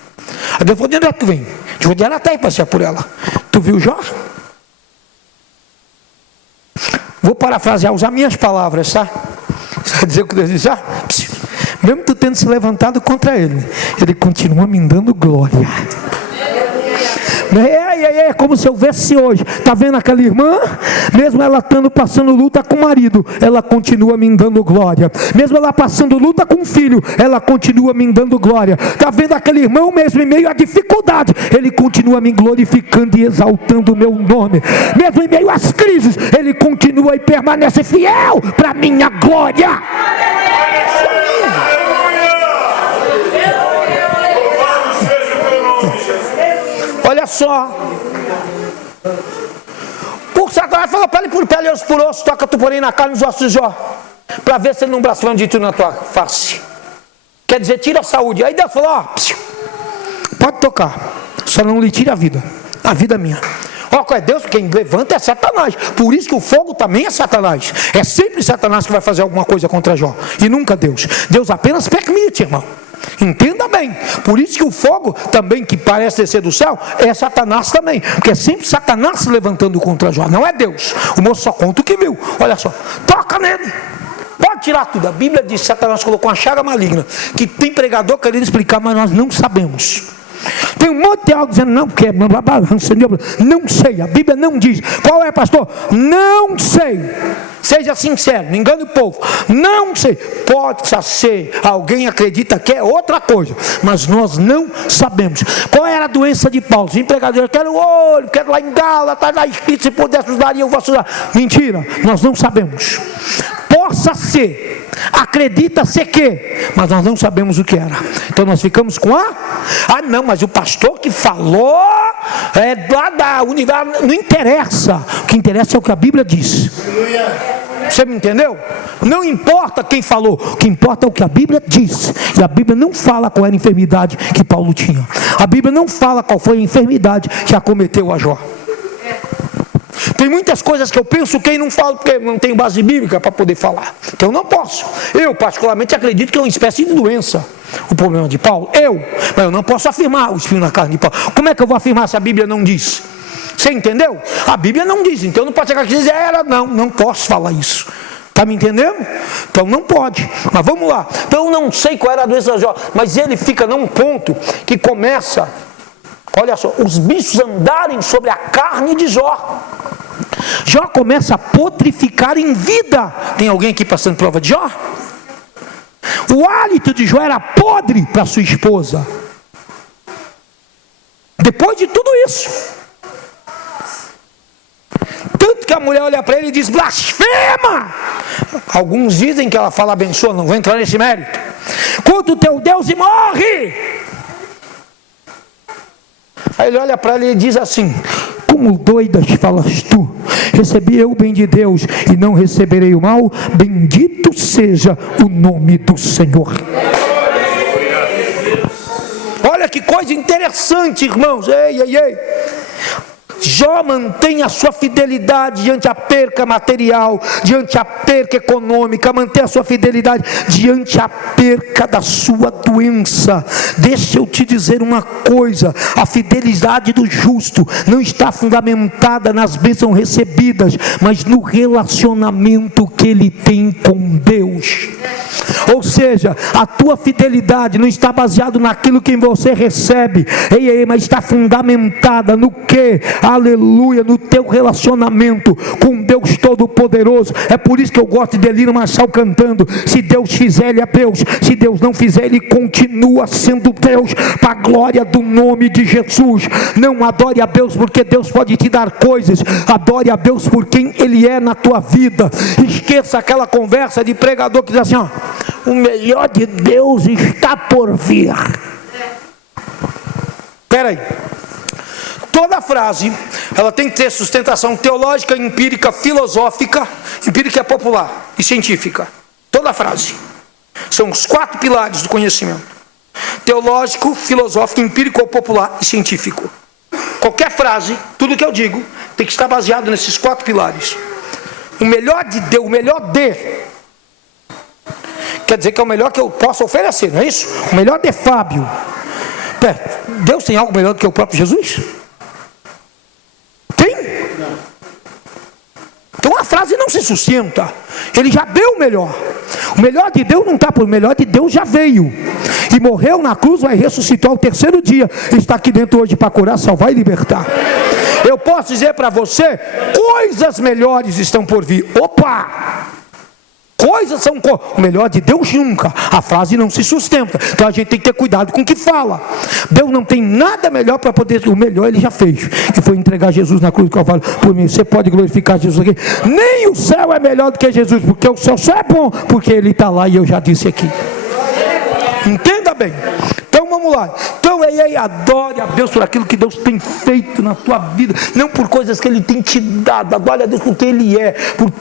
Aí Deus falou: onde é que tu vem? De rodear a terra e passear por ela. Tu viu Jó? Vou parafrasear, usar minhas palavras, tá? Você vai dizer o que Deus disse? Mesmo tu tendo se levantado contra ele, ele continua me dando glória. É como se eu visse hoje. Está vendo aquela irmã? Mesmo ela passando luta com o marido, ela continua me dando glória. Mesmo ela passando luta com o filho, ela continua me dando glória. Está vendo aquele irmão? Mesmo em meio à dificuldade, ele continua me glorificando e exaltando o meu nome. Mesmo em meio às crises, ele continua e permanece fiel para a minha glória. Olha só, o Satanás falou para ele: por pele, osso por osso, toca tu porém na carne os ossos de Jó, para ver se ele não blasfema de tu na tua face. Quer dizer, tira a saúde. Aí Deus falou: pode tocar, só não lhe tire a vida é minha. É Deus, quem levanta é Satanás. Por isso que o fogo também é Satanás. É sempre Satanás que vai fazer alguma coisa contra Jó, e nunca Deus. Deus apenas permite, irmão. Entenda bem. Por isso que o fogo também, que parece descer do céu, é Satanás também. Porque é sempre Satanás se levantando contra Jó, não é Deus. O moço só conta o que viu. Olha só, toca nele. Pode tirar tudo. A Bíblia diz que Satanás colocou uma chaga maligna, que tem pregador querendo explicar, mas nós não sabemos. Tem um monte de algo dizendo, não, porque não sei, a Bíblia não diz. Qual é, pastor? Não sei. Seja sincero, não engane o povo. Não sei. Pode ser, alguém acredita que é outra coisa, mas nós não sabemos. Qual era a doença de Paulo? Os empregadores, quero o olho, quero lá em Gálatas, está lá escrito, se pudesse usar, eu vou usar. Mentira, nós não sabemos. Possa ser, acredita-se que, mas nós não sabemos o que era. Então nós ficamos com não, mas o pastor que falou é lá da universidade. Não interessa, o que interessa é o que a Bíblia diz. Você me entendeu? Não importa quem falou, o que importa é o que a Bíblia diz. E a Bíblia não fala qual era a enfermidade que Paulo tinha. A Bíblia não fala qual foi a enfermidade que acometeu a Jó. Tem muitas coisas que eu penso que não falo, porque não tenho base bíblica para poder falar. Então eu não posso. Eu particularmente acredito que é uma espécie de doença o problema de Paulo. Mas eu não posso afirmar o espinho na carne de Paulo. Como é que eu vou afirmar se a Bíblia não diz? Você entendeu? A Bíblia não diz, então eu não posso chegar aqui e dizer, não posso falar isso. Está me entendendo? Então não pode. Mas vamos lá. Então eu não sei qual era a doença de Jó, mas ele fica num ponto que começa, olha só, os bichos andarem sobre a carne de Jó. Jó começa a potrificar em vida. Tem alguém aqui passando prova de Jó? O hálito de Jó era podre para sua esposa. Depois de tudo isso, tanto que a mulher olha para ele e diz, blasfema. Alguns dizem que ela fala abençoa, não vou entrar nesse mérito. Contra o teu Deus e morre. Aí ele olha para ela e diz assim, como doidas falas tu, recebi eu o bem de Deus e não receberei o mal, bendito seja o nome do Senhor. Olha que coisa interessante, irmãos. Ei. Jó mantém a sua fidelidade diante a perca material, diante a perca econômica, mantém a sua fidelidade diante a perca da sua doença. Deixa eu te dizer uma coisa, a fidelidade do justo não está fundamentada nas bênçãos recebidas, mas no relacionamento que ele tem com Deus. Ou seja, a tua fidelidade não está baseada naquilo que você recebe, mas está fundamentada no que? Aleluia, no teu relacionamento com Deus Todo-Poderoso. É por isso que eu gosto de Elino Marçal cantando, se Deus fizer, ele é Deus, se Deus não fizer, ele continua sendo Deus, para a glória do nome de Jesus. Não adore a Deus porque Deus pode te dar coisas, adore a Deus por quem ele é na tua vida. Esqueça aquela conversa de pregador que diz assim, o melhor de Deus está por vir. Espera aí. Toda frase, ela tem que ter sustentação teológica, empírica, filosófica. Empírica é popular e científica. Toda frase. São os 4 pilares do conhecimento. Teológico, filosófico, empírico ou popular e científico. Qualquer frase, tudo que eu digo, tem que estar baseado nesses 4 pilares. O melhor de Deus, o melhor de... Quer dizer que é o melhor que eu posso oferecer, não é isso? O melhor de Fábio. Deus tem algo melhor do que o próprio Jesus? Tem? Então a frase não se sustenta. Ele já deu o melhor. O melhor de Deus não está por, o melhor de Deus já veio. E morreu na cruz, vai ressuscitar ao 3º dia. Está aqui dentro hoje para curar, salvar e libertar. Eu posso dizer para você, coisas melhores estão por vir. Opa! Coisas são o melhor de Deus nunca. A frase não se sustenta. Então a gente tem que ter cuidado com o que fala. Deus não tem nada melhor para poder. O melhor ele já fez, que foi entregar Jesus na cruz do Calvário por mim. Você pode glorificar Jesus aqui. Nem o céu é melhor do que Jesus, porque o céu só é bom porque ele está lá, e eu já disse aqui. Entenda bem. Então vamos lá. Então adore a Deus por aquilo que Deus tem feito na tua vida, não por coisas que ele tem te dado. Adore a Deus por quem ele é, por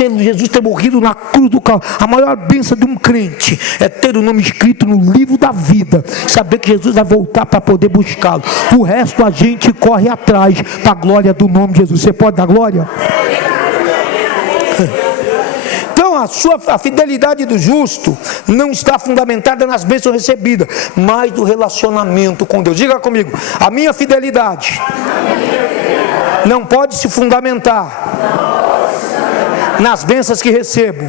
Jesus ter morrido na cruz do Calvário. A maior bênção de um crente é ter o nome escrito no livro da vida, saber que Jesus vai voltar para poder buscá-lo. O resto a gente corre atrás para a glória do nome de Jesus. Você pode dar glória? Então Então a fidelidade do justo não está fundamentada nas bênçãos recebidas, mas do relacionamento com Deus. Diga comigo, a minha fidelidade não pode se fundamentar nas bênçãos que recebo,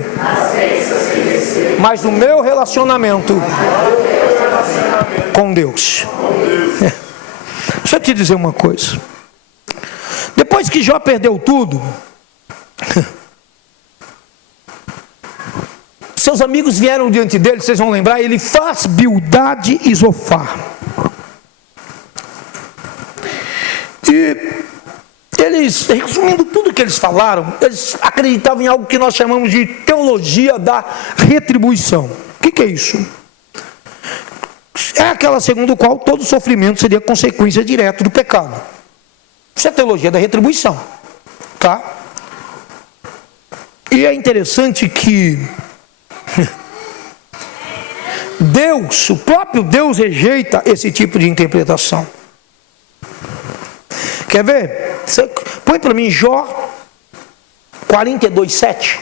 mas no meu relacionamento com Deus. Deixa eu te dizer uma coisa. Depois que Jó perdeu tudo, seus amigos vieram diante dele, vocês vão lembrar, ele faz Bildade e Zofar. E eles, resumindo tudo que eles falaram, eles acreditavam em algo que nós chamamos de teologia da retribuição. O que é isso? É aquela segundo a qual todo sofrimento seria consequência direta do pecado. Isso é a teologia da retribuição, tá? E é interessante que Deus, o próprio Deus rejeita esse tipo de interpretação. Quer ver? Você põe para mim Jó 42:7.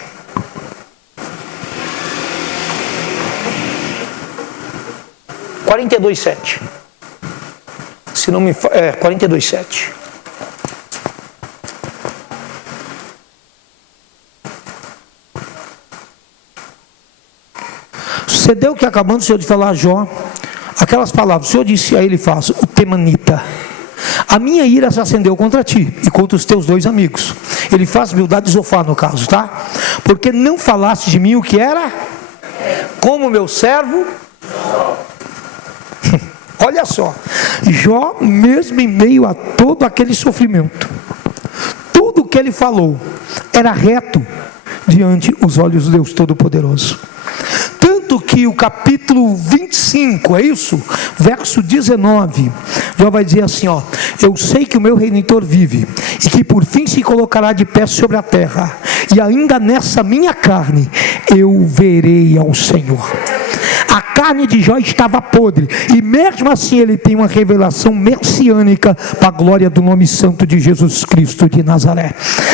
Se não me 42:7. Sucedeu que, acabando o Senhor de falar a Jó aquelas palavras, o Senhor disse a ele: faz o temanita, a minha ira se acendeu contra ti e contra os teus 2 amigos. Ele faz Bildade e Zofar no caso, tá? Porque não falaste de mim o que era como meu servo. Olha só, Jó, mesmo em meio a todo aquele sofrimento, tudo que ele falou era reto diante os olhos do Deus Todo-Poderoso. Tanto que o capítulo 25, é isso? Verso 19, Jó vai dizer assim, ó: eu sei que o meu Redentor vive, e que por fim se colocará de pé sobre a terra, e ainda nessa minha carne eu verei ao Senhor. A carne de Jó estava podre, e mesmo assim ele tem uma revelação messiânica para a glória do nome santo de Jesus Cristo de Nazaré.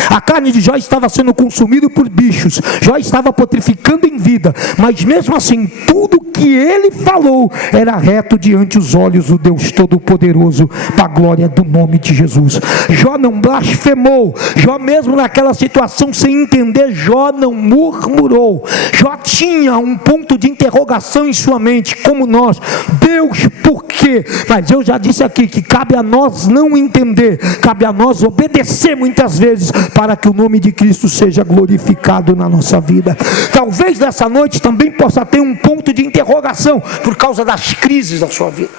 A carne de Jó estava sendo consumida por bichos, Jó estava putrificando em vida, mas mesmo assim tudo que ele falou era reto diante os olhos do Deus Todo-Poderoso, para a glória do nome de Jesus. Jó não blasfemou, Jó mesmo naquela situação sem entender, Jó não murmurou. Jó tinha um ponto de interrogação em sua mente, como nós: Deus, por quê? Mas eu já disse aqui que cabe a nós não entender, cabe a nós obedecer muitas vezes, para que o nome de Cristo seja glorificado na nossa vida. Talvez nessa noite também possa ter um ponto de interrogação por causa das crises da sua vida.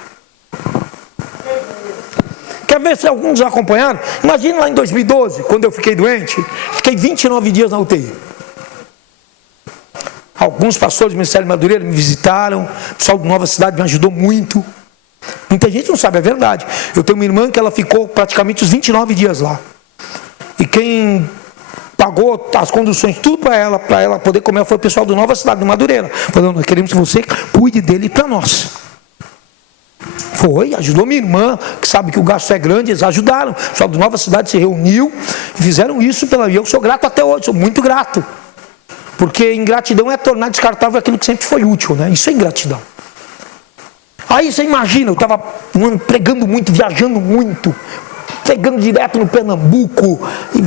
Quer ver se alguns acompanharam? Imagina lá em 2012, quando eu fiquei doente, fiquei 29 dias na UTI. Alguns pastores do Ministério de Madureira me visitaram, o pessoal do Nova Cidade me ajudou muito. Muita gente não sabe, é verdade. Eu tenho uma irmã que ela ficou praticamente os 29 dias lá. E quem pagou as conduções, tudo para ela poder comer, foi o pessoal do Nova Cidade de Madureira. Falando: nós queremos que você cuide dele para nós. Foi, ajudou minha irmã, que sabe que o gasto é grande, eles ajudaram. O pessoal do Nova Cidade se reuniu e fizeram isso pela minha. Eu sou grato até hoje, sou muito grato. Porque ingratidão é tornar descartável aquilo que sempre foi útil, né? Isso é ingratidão. Aí você imagina, eu estava pregando muito, viajando muito, pregando direto no Pernambuco, e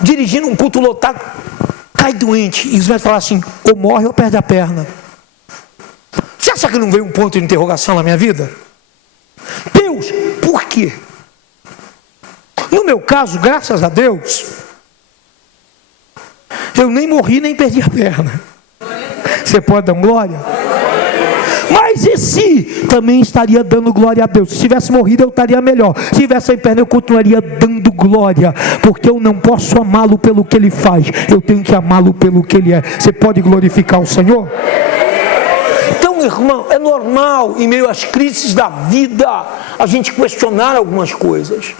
dirigindo um culto lotado, cai doente, e os médicos falam assim: ou morre ou perde a perna. Você acha que não veio um ponto de interrogação na minha vida? Deus, por quê? No meu caso, graças a Deus, eu nem morri, nem perdi a perna. Você pode dar glória? Mas e se também estaria dando glória a Deus? Se tivesse morrido eu estaria melhor. Se tivesse sem perna eu continuaria dando glória, porque eu não posso amá-lo pelo que ele faz, eu tenho que amá-lo pelo que ele é. Você pode glorificar o Senhor? Então, irmão, é normal em meio às crises da vida a gente questionar algumas coisas.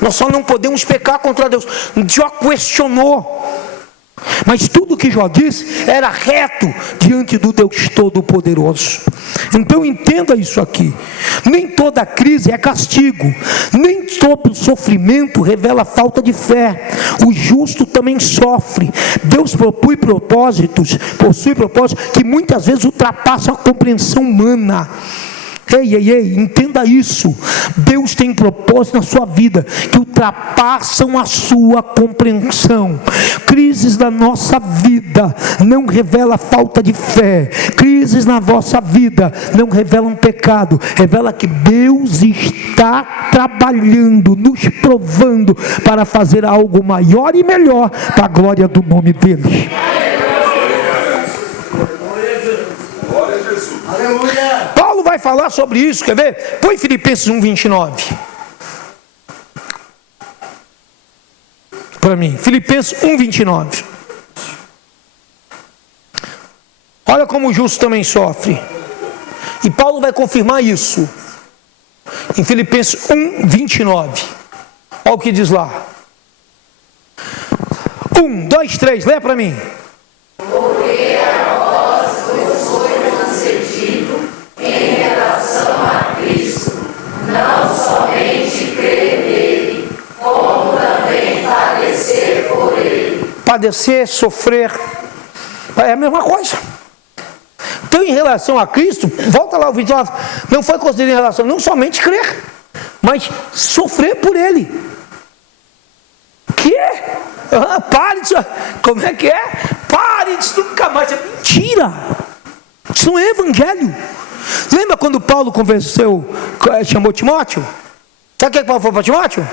Nós só não podemos pecar contra Deus. Jó questionou. Mas tudo que Jó disse era reto diante do Deus Todo-Poderoso. Então entenda isso aqui. Nem toda crise é castigo, nem todo sofrimento revela falta de fé. O justo também sofre. Deus possui propósitos que muitas vezes ultrapassam a compreensão humana. Ei, entenda isso. Deus tem propósitos na sua vida que ultrapassam a sua compreensão. Crises na nossa vida não revelam falta de fé. Crises na vossa vida não revelam pecado. Revela que Deus está trabalhando, nos provando para fazer algo maior e melhor para a glória do nome dele. Paulo vai falar sobre isso, quer ver? Põe Filipenses 1:29 para mim. Filipenses 1:29. Olha como o justo também sofre. E Paulo vai confirmar isso em Filipenses 1:29. Olha o que diz lá. 1, 2, 3, lê para mim. Porque a vós vos foi concedido em relação a Cristo, não somente crer nele, como também padecer por ele. Padecer, sofrer, é a mesma coisa. Então, em relação a Cristo, volta lá o 29, não foi concedido em relação, não somente crer, mas sofrer por ele. Que? Pare disso. Como é que é? Pare disso nunca mais. É mentira. Isso não é evangelho. Lembra quando Paulo conversou, chamou Timóteo? Sabe o que Paulo falou para Timóteo?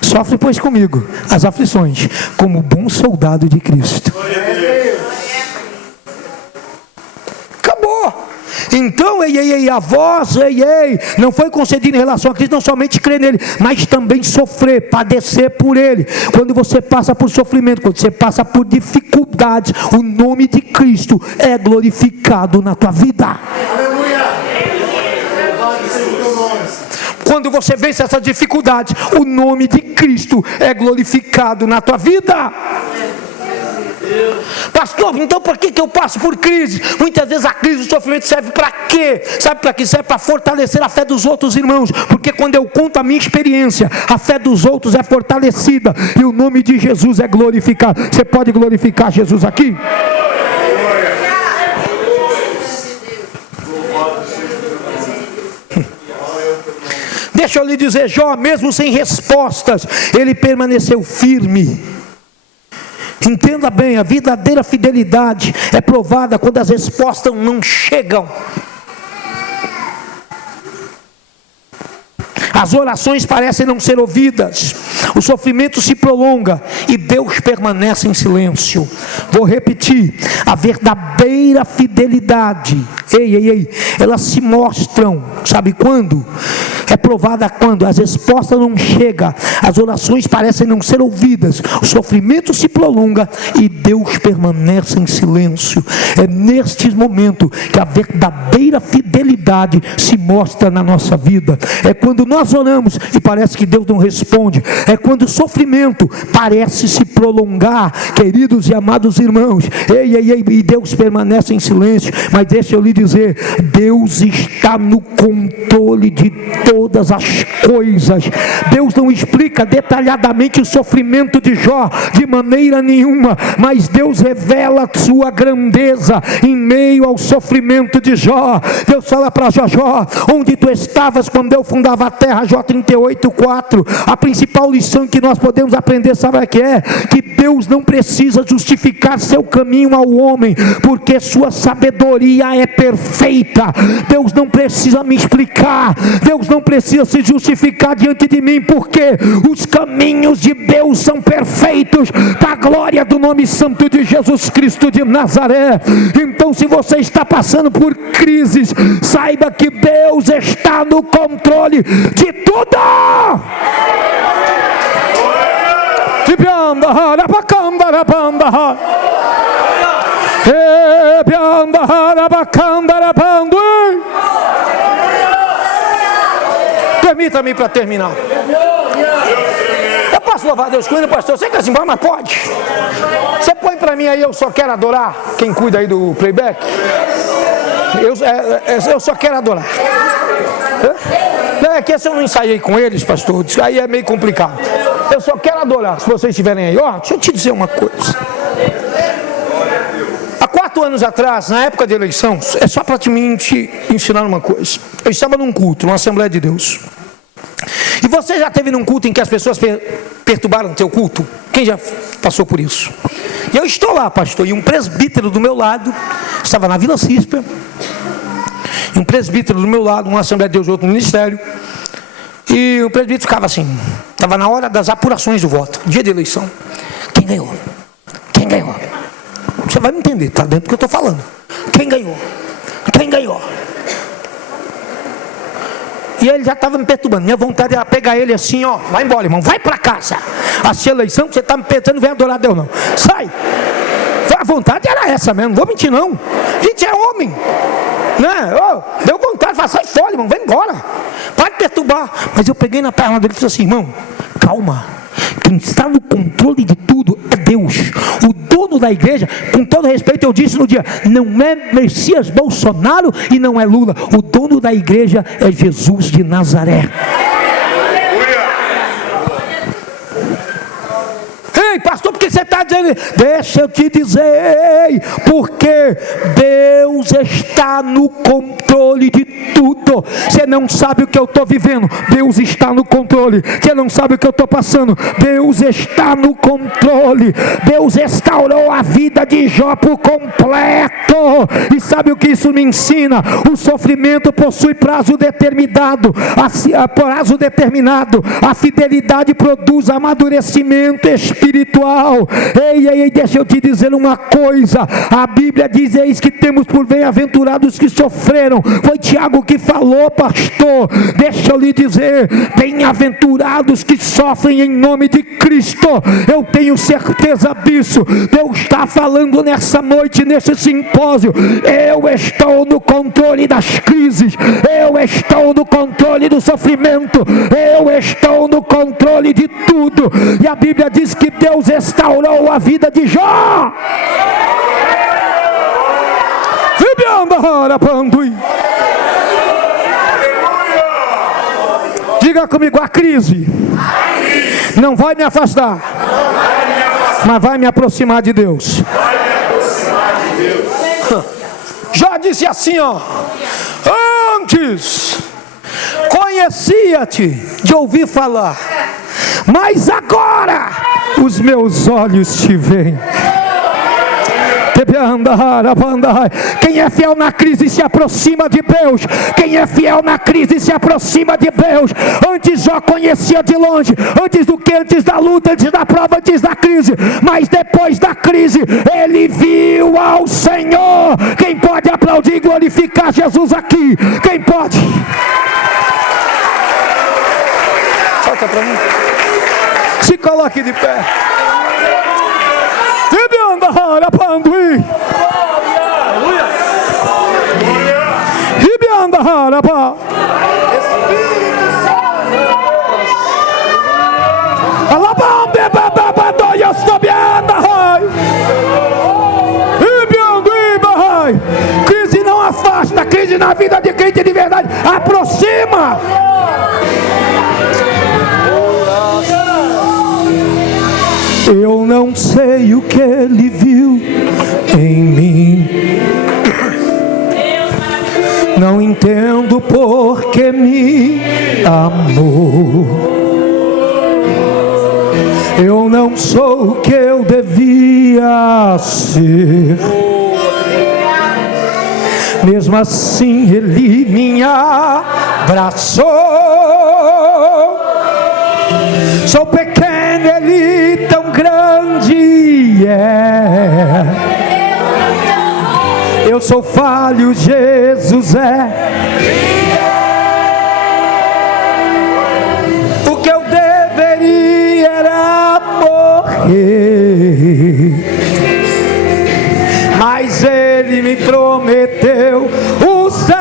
Sofre, pois, comigo as aflições, como bom soldado de Cristo. Acabou. Então, a voz, não foi concedido em relação a Cristo, não somente crer nele, mas também sofrer, padecer por ele. Quando você passa por sofrimento, quando você passa por dificuldades, o nome de Cristo é glorificado na tua vida. Quando você vence essas dificuldades, o nome de Cristo é glorificado na tua vida. Pastor, então por que eu passo por crise? Muitas vezes a crise, o sofrimento serve para quê? Sabe para quê? Serve para fortalecer a fé dos outros irmãos. Porque quando eu conto a minha experiência, a fé dos outros é fortalecida e o nome de Jesus é glorificado. Você pode glorificar Jesus aqui? Deixa eu lhe dizer, Jó, mesmo sem respostas, ele permaneceu firme. Entenda bem, a verdadeira fidelidade é provada quando as respostas não chegam. As orações parecem não ser ouvidas, o sofrimento se prolonga e Deus permanece em silêncio. Vou repetir, a verdadeira fidelidade, elas se mostram, sabe quando? É provada quando as respostas não chegam, as orações parecem não ser ouvidas, o sofrimento se prolonga e Deus permanece em silêncio. É nestes momentos que a verdadeira fidelidade se mostra na nossa vida. É quando nós oramos e parece que Deus não responde. É quando o sofrimento parece se prolongar, queridos e amados irmãos, e Deus permanece em silêncio. Mas deixa eu lhe dizer, Deus está no controle de todas as coisas. Deus não explica detalhadamente o sofrimento de Jó de maneira nenhuma, mas Deus revela a sua grandeza em meio ao sofrimento de Jó. Deus fala para Jó, onde tu estavas quando eu fundava a terra? Jó 38:4. A principal lição que nós podemos aprender, sabe o que é? Que Deus não precisa justificar seu caminho ao homem, porque sua sabedoria é perfeita. Deus não precisa me explicar, Deus não precisa se justificar diante de mim, porque os caminhos de Deus são perfeitos, para a glória do nome santo de Jesus Cristo de Nazaré. Então, se você está passando por crises, saiba que Deus está no controle de tudo. Permita-me para terminar. Posso louvar a Deus com ele, pastor? Você quer assim, mas pode. Você põe para mim aí, eu só quero adorar. Quem cuida aí do playback? Eu só quero adorar. Não, é que se eu não ensaiei com eles, pastor, aí é meio complicado. Eu só quero adorar, se vocês estiverem aí. Ó, deixa eu te dizer uma coisa. Há 4 anos atrás, na época de eleição, é só para te ensinar uma coisa. Eu estava num culto, numa Assembleia de Deus. E você já esteve num culto em que as pessoas perturbaram o teu culto? Quem já passou por isso? E eu estou lá, pastor, e um presbítero do meu lado, estava na Vila Cisper, e um presbítero do meu lado, uma Assembleia de Deus de outro ministério, e o presbítero ficava assim, estava na hora das apurações do voto, dia de eleição. Quem ganhou? Quem ganhou? Você vai me entender, está dentro do que eu estou falando. Quem ganhou? Quem ganhou? E ele já estava me perturbando. Minha vontade era pegar ele assim, ó, vai embora, irmão, vai para casa. Assistir a eleição, você está me pensando, não vem adorar Deus não. Sai! A vontade era essa mesmo, não vou mentir não. A gente é homem, né? Oh, deu vontade, fala, sai fora, irmão, vai embora. Para de perturbar. Mas eu peguei na perna dele e falei assim, irmão, calma. Quem está no controle de tudo é Deus. O dono da igreja, com todo respeito, eu disse no dia, não é Messias Bolsonaro e não é Lula. O dono da igreja é Jesus de Nazaré. Ei, pastor, por que você está dizendo? Deixa eu te dizer, porque Deus está no controle de tudo. Você não sabe o que eu estou vivendo, Deus está no controle. Você não sabe o que eu estou passando, Deus está no controle. Deus restaurou a vida de Jó por completo. E sabe o que isso me ensina? O sofrimento possui prazo determinado. A fidelidade produz amadurecimento espiritual. Ei, deixa eu te dizer uma coisa. A Bíblia diz, eis que temos por bem-aventurados que sofreram. Foi Tiago que falou, pastor. Deixa eu lhe dizer, bem-aventurados que sofrem em nome de Cristo. Eu tenho certeza disso. Deus está falando nessa noite, nesse simpósio. Eu estou no controle das crises. Eu estou no controle do sofrimento. Eu estou no controle de tudo. E a Bíblia diz que Deus restaurou a vida de Jó. Diga comigo, a crise não vai me afastar, mas vai me aproximar de Deus. Jó disse assim, ó: antes conhecia-te de ouvir falar, mas agora os meus olhos te veem. Quem é fiel na crise se aproxima de Deus. Quem é fiel na crise se aproxima de Deus. Antes Jó conhecia de longe. Antes do que? Antes da luta, antes da prova, antes da crise. Mas depois da crise, ele viu ao Senhor. Quem pode aplaudir e glorificar Jesus aqui? Quem pode? Solta para mim. Se coloque de pé. Crise não afasta, crise na vida de crente de verdade aproxima. Eu não sei o que ele viu em mim, não entendo por que me amou. Eu não sou o que eu devia ser, mesmo assim ele me abraçou. Sou pequeno, ele tão grande é. Eu sou falho, Jesus é. O que eu deveria era morrer, mas ele me prometeu o céu.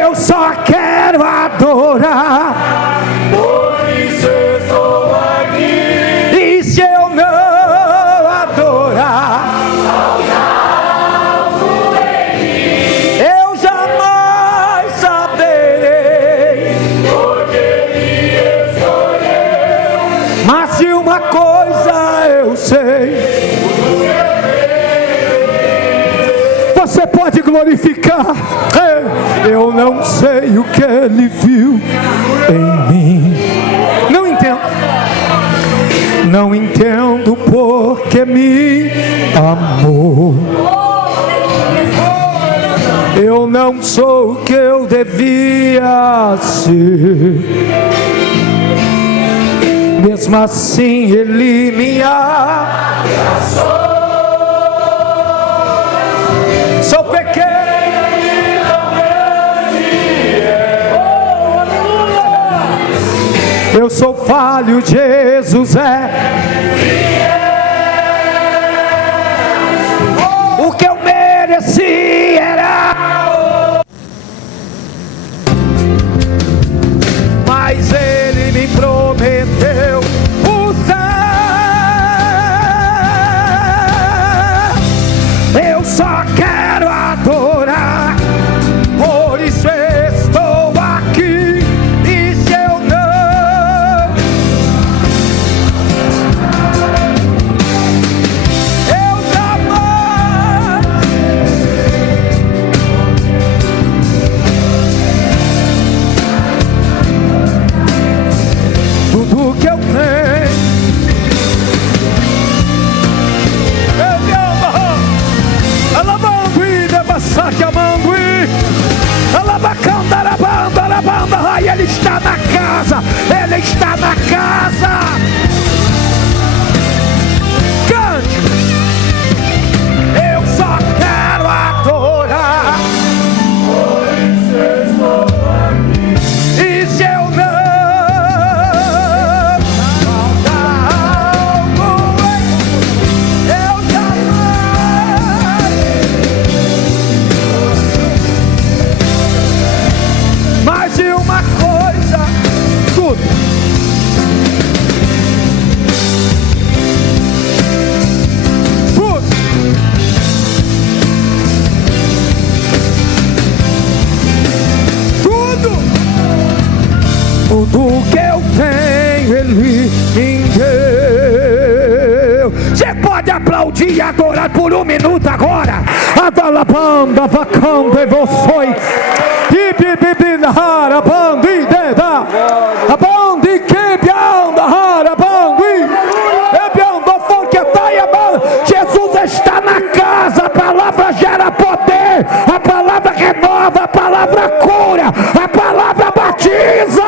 Eu só quero adorar. adorar. Por isso eu estou aqui. E se eu não adorar, eu jamais saberei. Porque me escolheu. Mas de uma coisa eu sei. Você pode glorificar. Eu não sei o que Ele viu em mim. Não entendo. Não entendo porque me amou. Eu não sou o que eu devia ser. Mesmo assim Ele me abraçou. Sou pequeno, eu sou falho, Jesus é o que eu mereci era, mas Ele me prometeu o céu. Eu só quero adorar, por isso estou aqui. E se eu não, eu jamais, tudo que eu tenho, eu me amo. Alabandui, debaçaque, amandui, alabacandarabanda, arabanda. Ai, Ele está na casa, Ele está na casa. Cante. Eu só quero adorar. E se eu não faltar algo, eu jamais. Mais de uma coisa, tudo. Tudo. Tudo. Tudo que eu tenho, Ele me deu. Você pode aplaudir e adorar por um minuto agora. Adalabanda, vacanda e você. E bibibina, harabandi, deda. Abandi, quebianda, harabandi. Ebianda, forquetaia. Jesus está na casa. A palavra gera poder. A palavra renova. A palavra cura. A palavra batiza.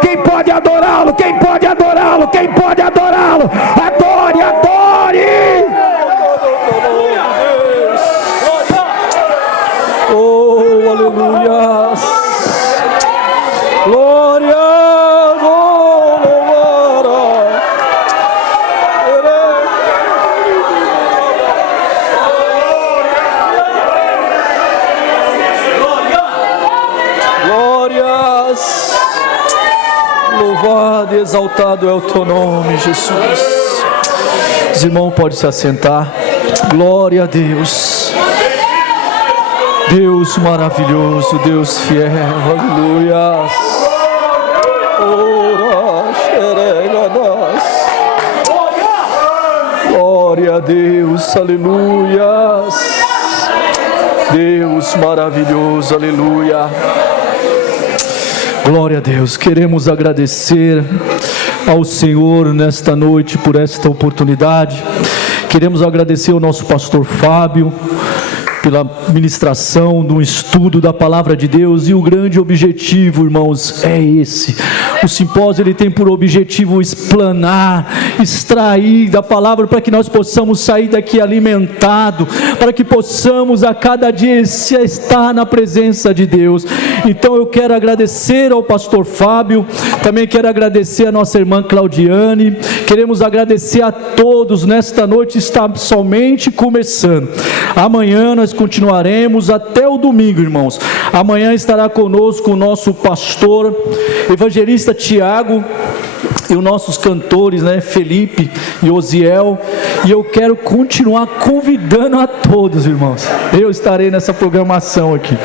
Quem pode adorá-lo? Quem pode adorá-lo? Quem pode adorá-lo? Adore, adore. Oh, aleluia. Glória, oh, louvor. Glórias. Louvado e exaltado é o teu nome, Jesus. Os irmãos podem se assentar. Glória a Deus. Deus maravilhoso, Deus fiel, aleluia. Ora, xerega nós. Glória a Deus, aleluia. Deus maravilhoso, aleluia. Glória a Deus, queremos agradecer ao Senhor nesta noite por esta oportunidade. Queremos agradecer ao nosso pastor Fábio pela ministração do estudo da palavra de Deus, e o grande objetivo, irmãos, é esse: O simpósio ele tem por objetivo explanar, extrair da palavra para que nós possamos sair daqui alimentado, para que possamos a cada dia estar na presença de Deus. Então eu quero agradecer ao pastor Fábio, também quero agradecer a nossa irmã Claudiane, queremos agradecer a todos. Nesta noite está somente começando. Amanhã nós continuaremos até o domingo, irmãos. Amanhã estará conosco o nosso pastor, evangelista Tiago, e os nossos cantores, Felipe e Osiel, e eu quero continuar convidando a todos, irmãos. Eu estarei nessa programação aqui,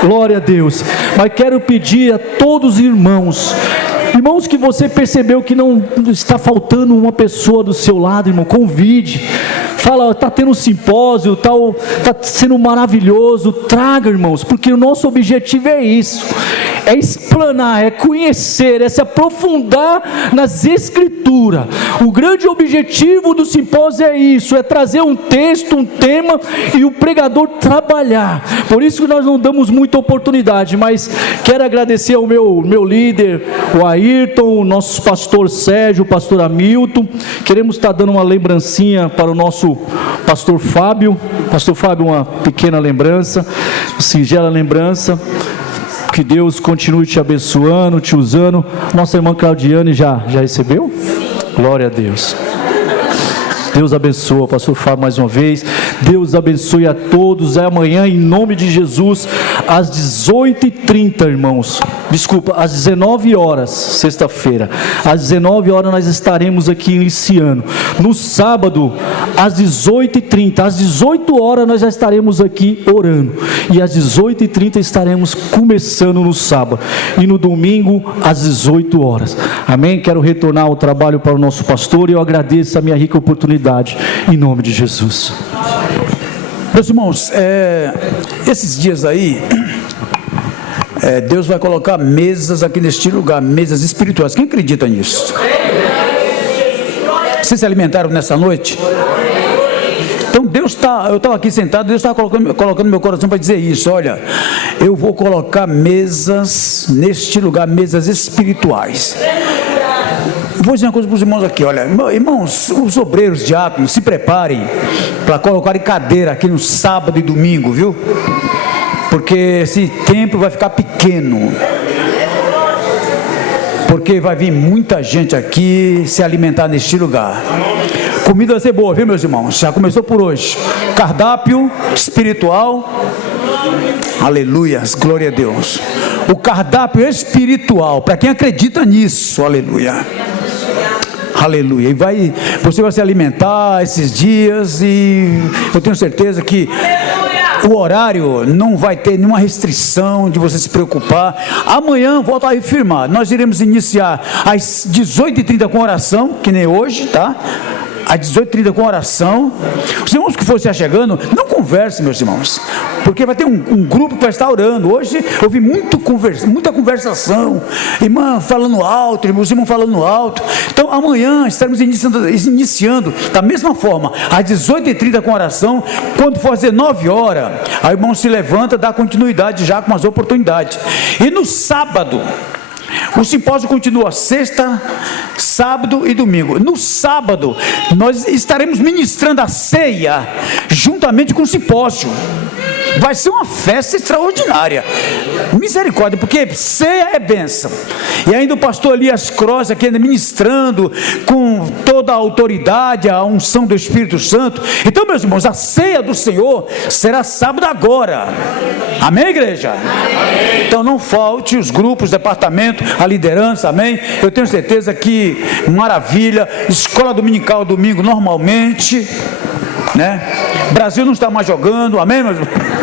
glória a Deus. Mas quero pedir a todos os irmãos que você percebeu que não está faltando uma pessoa do seu lado, irmão, convide. Fala, está tendo um simpósio, está sendo maravilhoso, traga, irmãos, porque o nosso objetivo é isso, é explanar, é conhecer, é se aprofundar nas Escrituras. O grande objetivo do simpósio é isso, é trazer um texto, um tema, e o pregador trabalhar. Por isso que nós não damos muita oportunidade, mas quero agradecer ao meu líder, o Ayrton, o nosso pastor Sérgio, o pastor Hamilton. Queremos estar dando uma lembrancinha para o nosso pastor Fábio. Pastor Fábio, uma pequena lembrança, uma singela lembrança. Que Deus continue te abençoando, te usando. Nossa irmã Claudiane já recebeu? Glória a Deus. Deus abençoe, pastor Fábio, mais uma vez. Deus abençoe a todos. É amanhã, em nome de Jesus, às 18h30, irmãos. Desculpa, às 19 horas, sexta-feira. Às 19 horas nós estaremos aqui iniciando. No sábado, às 18h30. Às 18 horas nós já estaremos aqui orando. E às 18h30 estaremos começando no sábado. E no domingo, às 18 horas. Amém? Quero retornar ao trabalho para o nosso pastor e eu agradeço a minha rica oportunidade. Em nome de Jesus. Meus irmãos, esses dias aí, Deus vai colocar mesas aqui neste lugar, mesas espirituais. Quem acredita nisso? Vocês se alimentaram nessa noite? Então Deus eu estava aqui sentado, Deus estava colocando no meu coração para dizer isso. Olha, eu vou colocar mesas neste lugar, mesas espirituais. Vou dizer uma coisa para os irmãos aqui, olha, irmãos, os obreiros, diáconos, se preparem para colocarem cadeira aqui no sábado e domingo, viu? Porque esse templo vai ficar pequeno, porque vai vir muita gente aqui se alimentar neste lugar. Comida vai ser boa, viu, meus irmãos? Já começou por hoje. Cardápio espiritual. Aleluias, glória a Deus. O cardápio espiritual, para quem acredita nisso, aleluia. Aleluia. E você vai se alimentar esses dias, e eu tenho certeza que o horário não vai ter nenhuma restrição de você se preocupar. Amanhã, volto a afirmar, nós iremos iniciar às 18h30 com oração, que nem hoje, tá? Às 18h30 com oração. Os irmãos que fossem chegando, não conversem, meus irmãos, porque vai ter um grupo que vai estar orando. Hoje eu vi muita conversação, irmã falando alto, os irmãos falando alto. Então amanhã estaremos iniciando da mesma forma, às 18h30 com oração. Quando for às 19 horas, aí o irmão se levanta, dá continuidade já com as oportunidades. E no sábado, o simpósio continua sexta, sábado e domingo. No sábado, nós estaremos ministrando a ceia juntamente com o simpósio. Vai ser uma festa extraordinária. Misericórdia, porque ceia é bênção. E ainda o pastor Elias Cross aqui ainda ministrando com toda a autoridade, a unção do Espírito Santo. Então, meus irmãos, a ceia do Senhor será sábado agora. Amém, igreja? Amém. Então não falte os grupos, departamento, a liderança, amém? Eu tenho certeza que maravilha. Escola dominical domingo normalmente, né? Brasil não está mais jogando, amém, meus irmãos?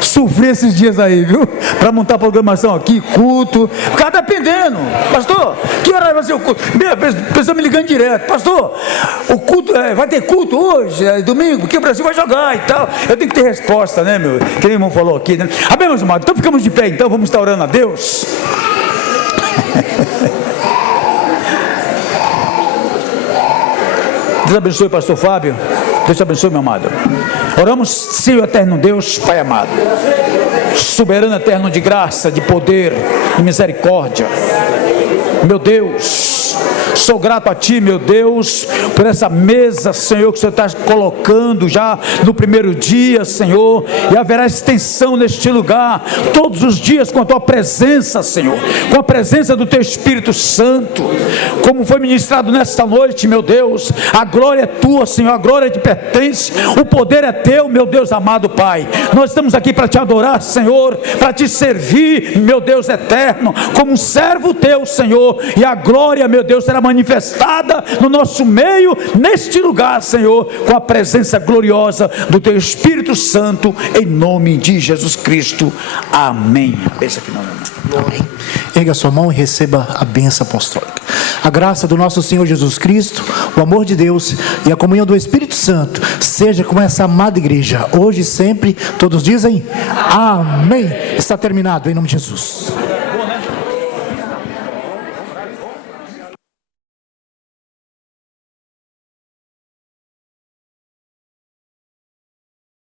Sofri esses dias aí, viu? Para montar a programação aqui, culto. Ficar dependendo. Pastor, que hora vai ser o culto? A pessoa me ligando direto. Pastor, o culto, vai ter culto hoje, domingo, porque o Brasil vai jogar e tal. Eu tenho que ter resposta, né, meu? Que o irmão falou aqui, né? Amém, meus irmãos? Então ficamos de pé, então vamos estar orando a Deus. Deus abençoe, pastor Fábio. Deus te abençoe, meu amado. Oramos, Senhor eterno Deus, Pai amado. soberano eterno de graça, de poder e misericórdia. Meu Deus, sou grato a Ti, meu Deus, por essa mesa, Senhor, que o Senhor está colocando já no primeiro dia, Senhor, e haverá extensão neste lugar, todos os dias com a Tua presença, Senhor, com a presença do Teu Espírito Santo, como foi ministrado nesta noite, meu Deus, a glória é Tua, Senhor, a glória Te pertence, o poder é Teu, meu Deus amado Pai, nós estamos aqui para Te adorar, Senhor, para Te servir, meu Deus eterno, como um servo Teu, Senhor, e a glória, meu Deus, será manifestada no nosso meio, neste lugar, Senhor, com a presença gloriosa do Teu Espírito Santo, em nome de Jesus Cristo, amém. Pensa aqui, Amém. Erga sua mão e receba a bênção apostólica. A graça do nosso Senhor Jesus Cristo, o amor de Deus e a comunhão do Espírito Santo seja com essa amada igreja, hoje e sempre. Todos dizem amém. Está terminado em nome de Jesus.